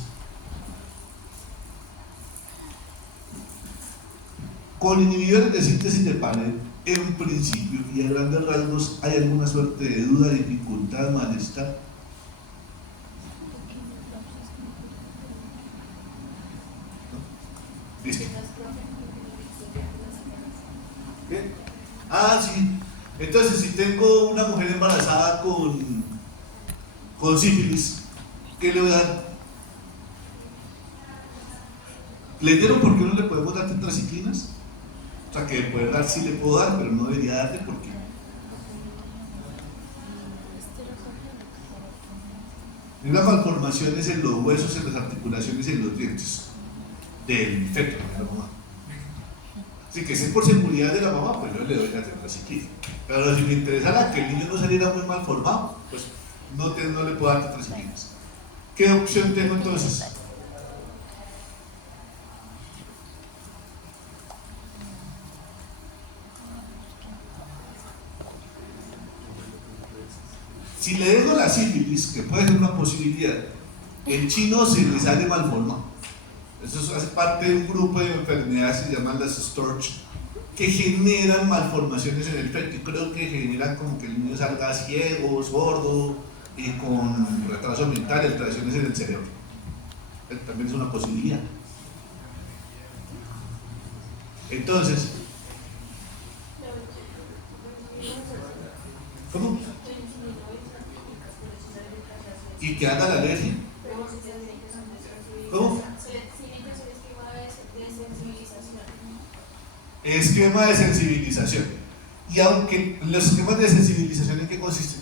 Con inhibidores de síntesis de pared, en un principio y a grandes rasgos, ¿hay alguna suerte de duda, dificultad, malestar? Ah, sí. Entonces, si tengo una mujer embarazada con sífilis, ¿qué le voy a dar? ¿Le dieron por qué no le podemos dar tetraciclinas? O sea, que de poder dar sí le puedo dar, pero no debería darle porque hay unas malformaciones en los huesos, en las articulaciones y en los dientes del feto, de la mamá. Así que si es por seguridad de la mamá, pues yo le doy la tetraciclina. Pero si me interesara que el niño no saliera muy mal formado, pues no le puedo dar tetraciclinas. ¿Qué opción tengo entonces? Si le dejo la sífilis, que puede ser una posibilidad, el chino se le sale mal formado. Eso hace parte de un grupo de enfermedades que se llaman las Storch, que generan malformaciones en el feto y creo que generan como que el niño salga ciego, sordo y con retraso mental y alteraciones en el cerebro. También es una posibilidad. Entonces, ¿cómo? ¿Y que haga la alergia? ¿Cómo? Esquema de sensibilización. Y aunque los esquemas de sensibilización, ¿en qué consisten?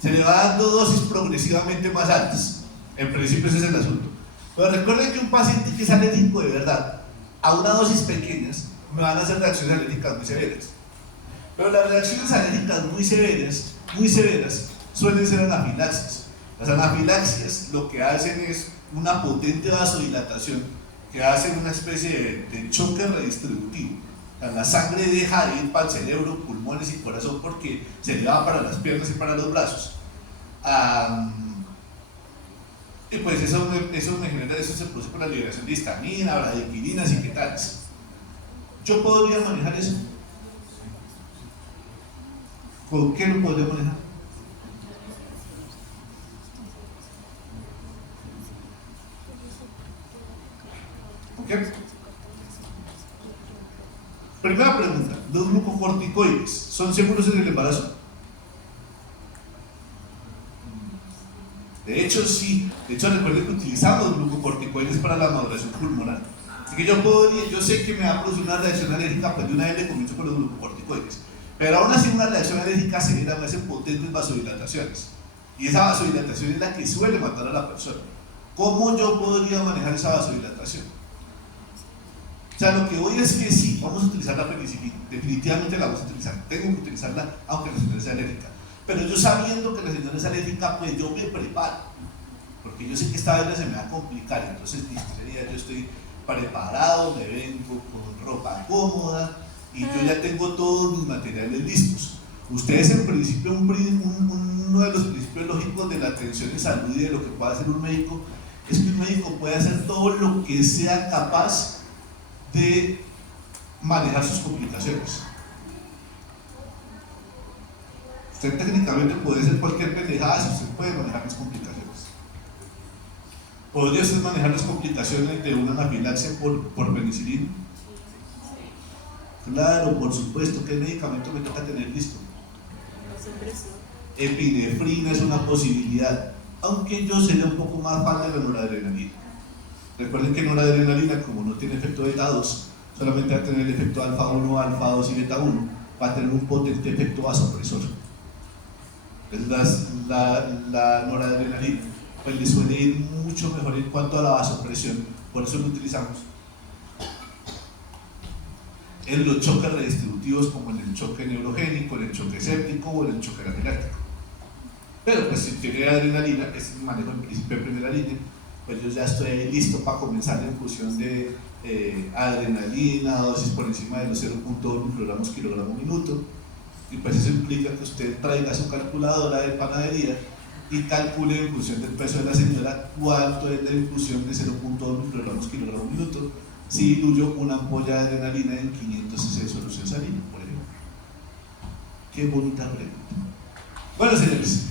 Se le va dando dosis progresivamente más altas. En principio ese es el asunto. Pero recuerden que un paciente que es alérgico de verdad, a una dosis pequeñas, me van a hacer reacciones alérgicas muy severas. Pero las reacciones alérgicas muy severas, suelen ser anafilaxias. Las anafilaxias lo que hacen es una potente vasodilatación que hace una especie de choque redistributivo. O sea, la sangre deja de ir para el cerebro, pulmones y corazón porque se le va para las piernas y para los brazos. Y pues eso me genera, eso se produce por la liberación de histamina, bradykininas y qué tales. ¿Yo podría manejar eso? ¿Con qué lo podría manejar? ¿Ok? Primera pregunta, ¿los glucocorticoides son seguros en el embarazo? De hecho sí, de hecho recuerden que utilizamos glucocorticoides para la maduración pulmonar. Así que yo sé que me va a producir una reacción alérgica, pues de una vez le comienzo con los glucocorticoides. Pero aún así una reacción alérgica severa me hace potentes vasodilataciones. Y esa vasodilatación es la que suele matar a la persona. ¿Cómo yo podría manejar esa vasodilatación? O sea, lo que voy es que sí, vamos a utilizar la penicilina. Definitivamente la vamos a utilizar. Tengo que utilizarla aunque la señora sea alérgica. Pero yo sabiendo que la señora es alérgica, pues yo me preparo. Porque yo sé que esta vez se me va a complicar. Entonces, ese día yo estoy preparado, me vengo con ropa cómoda y yo ya tengo todos mis materiales listos. Ustedes en principio, uno de los principios lógicos de la atención en salud y de lo que puede hacer un médico es que un médico puede hacer todo lo que sea capaz de manejar sus complicaciones. Usted técnicamente puede hacer cualquier pendejada si usted puede manejar las complicaciones. ¿Podría usted manejar las complicaciones de una anafilaxia por penicilina? Claro, por supuesto. ¿Qué medicamento me toca tener listo? Epinefrina es una posibilidad, aunque yo sería un poco más fan de la noradrenalina. Recuerden que noradrenalina, como no tiene efecto beta 2, solamente va a tener el efecto alfa 1, alfa 2 y beta 1, va a tener un potente efecto vasopresor. La noradrenalina pues le suele ir mucho mejor en cuanto a la vasopresión, por eso lo utilizamos en los choques redistributivos, como en el choque neurogénico, en el choque séptico o en el choque anafiláctico. Pero pues si tiene adrenalina, que es el manejo en principio de primera línea, pues yo ya estoy ahí listo para comenzar la infusión de adrenalina, dosis por encima de los 0.1 microgramos kilogramo minuto. Y pues eso implica que usted traiga su calculadora de panadería y calcule en función del peso de la señora cuánto es la infusión de 0.2 microgramos kilogramo minuto si diluyo una ampolla de adrenalina en 500 cc de solución salina, por ejemplo. Qué bonita pregunta. Bueno, señores,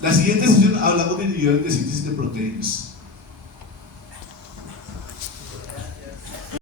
la siguiente sesión hablamos de inhibidores de síntesis de proteínas.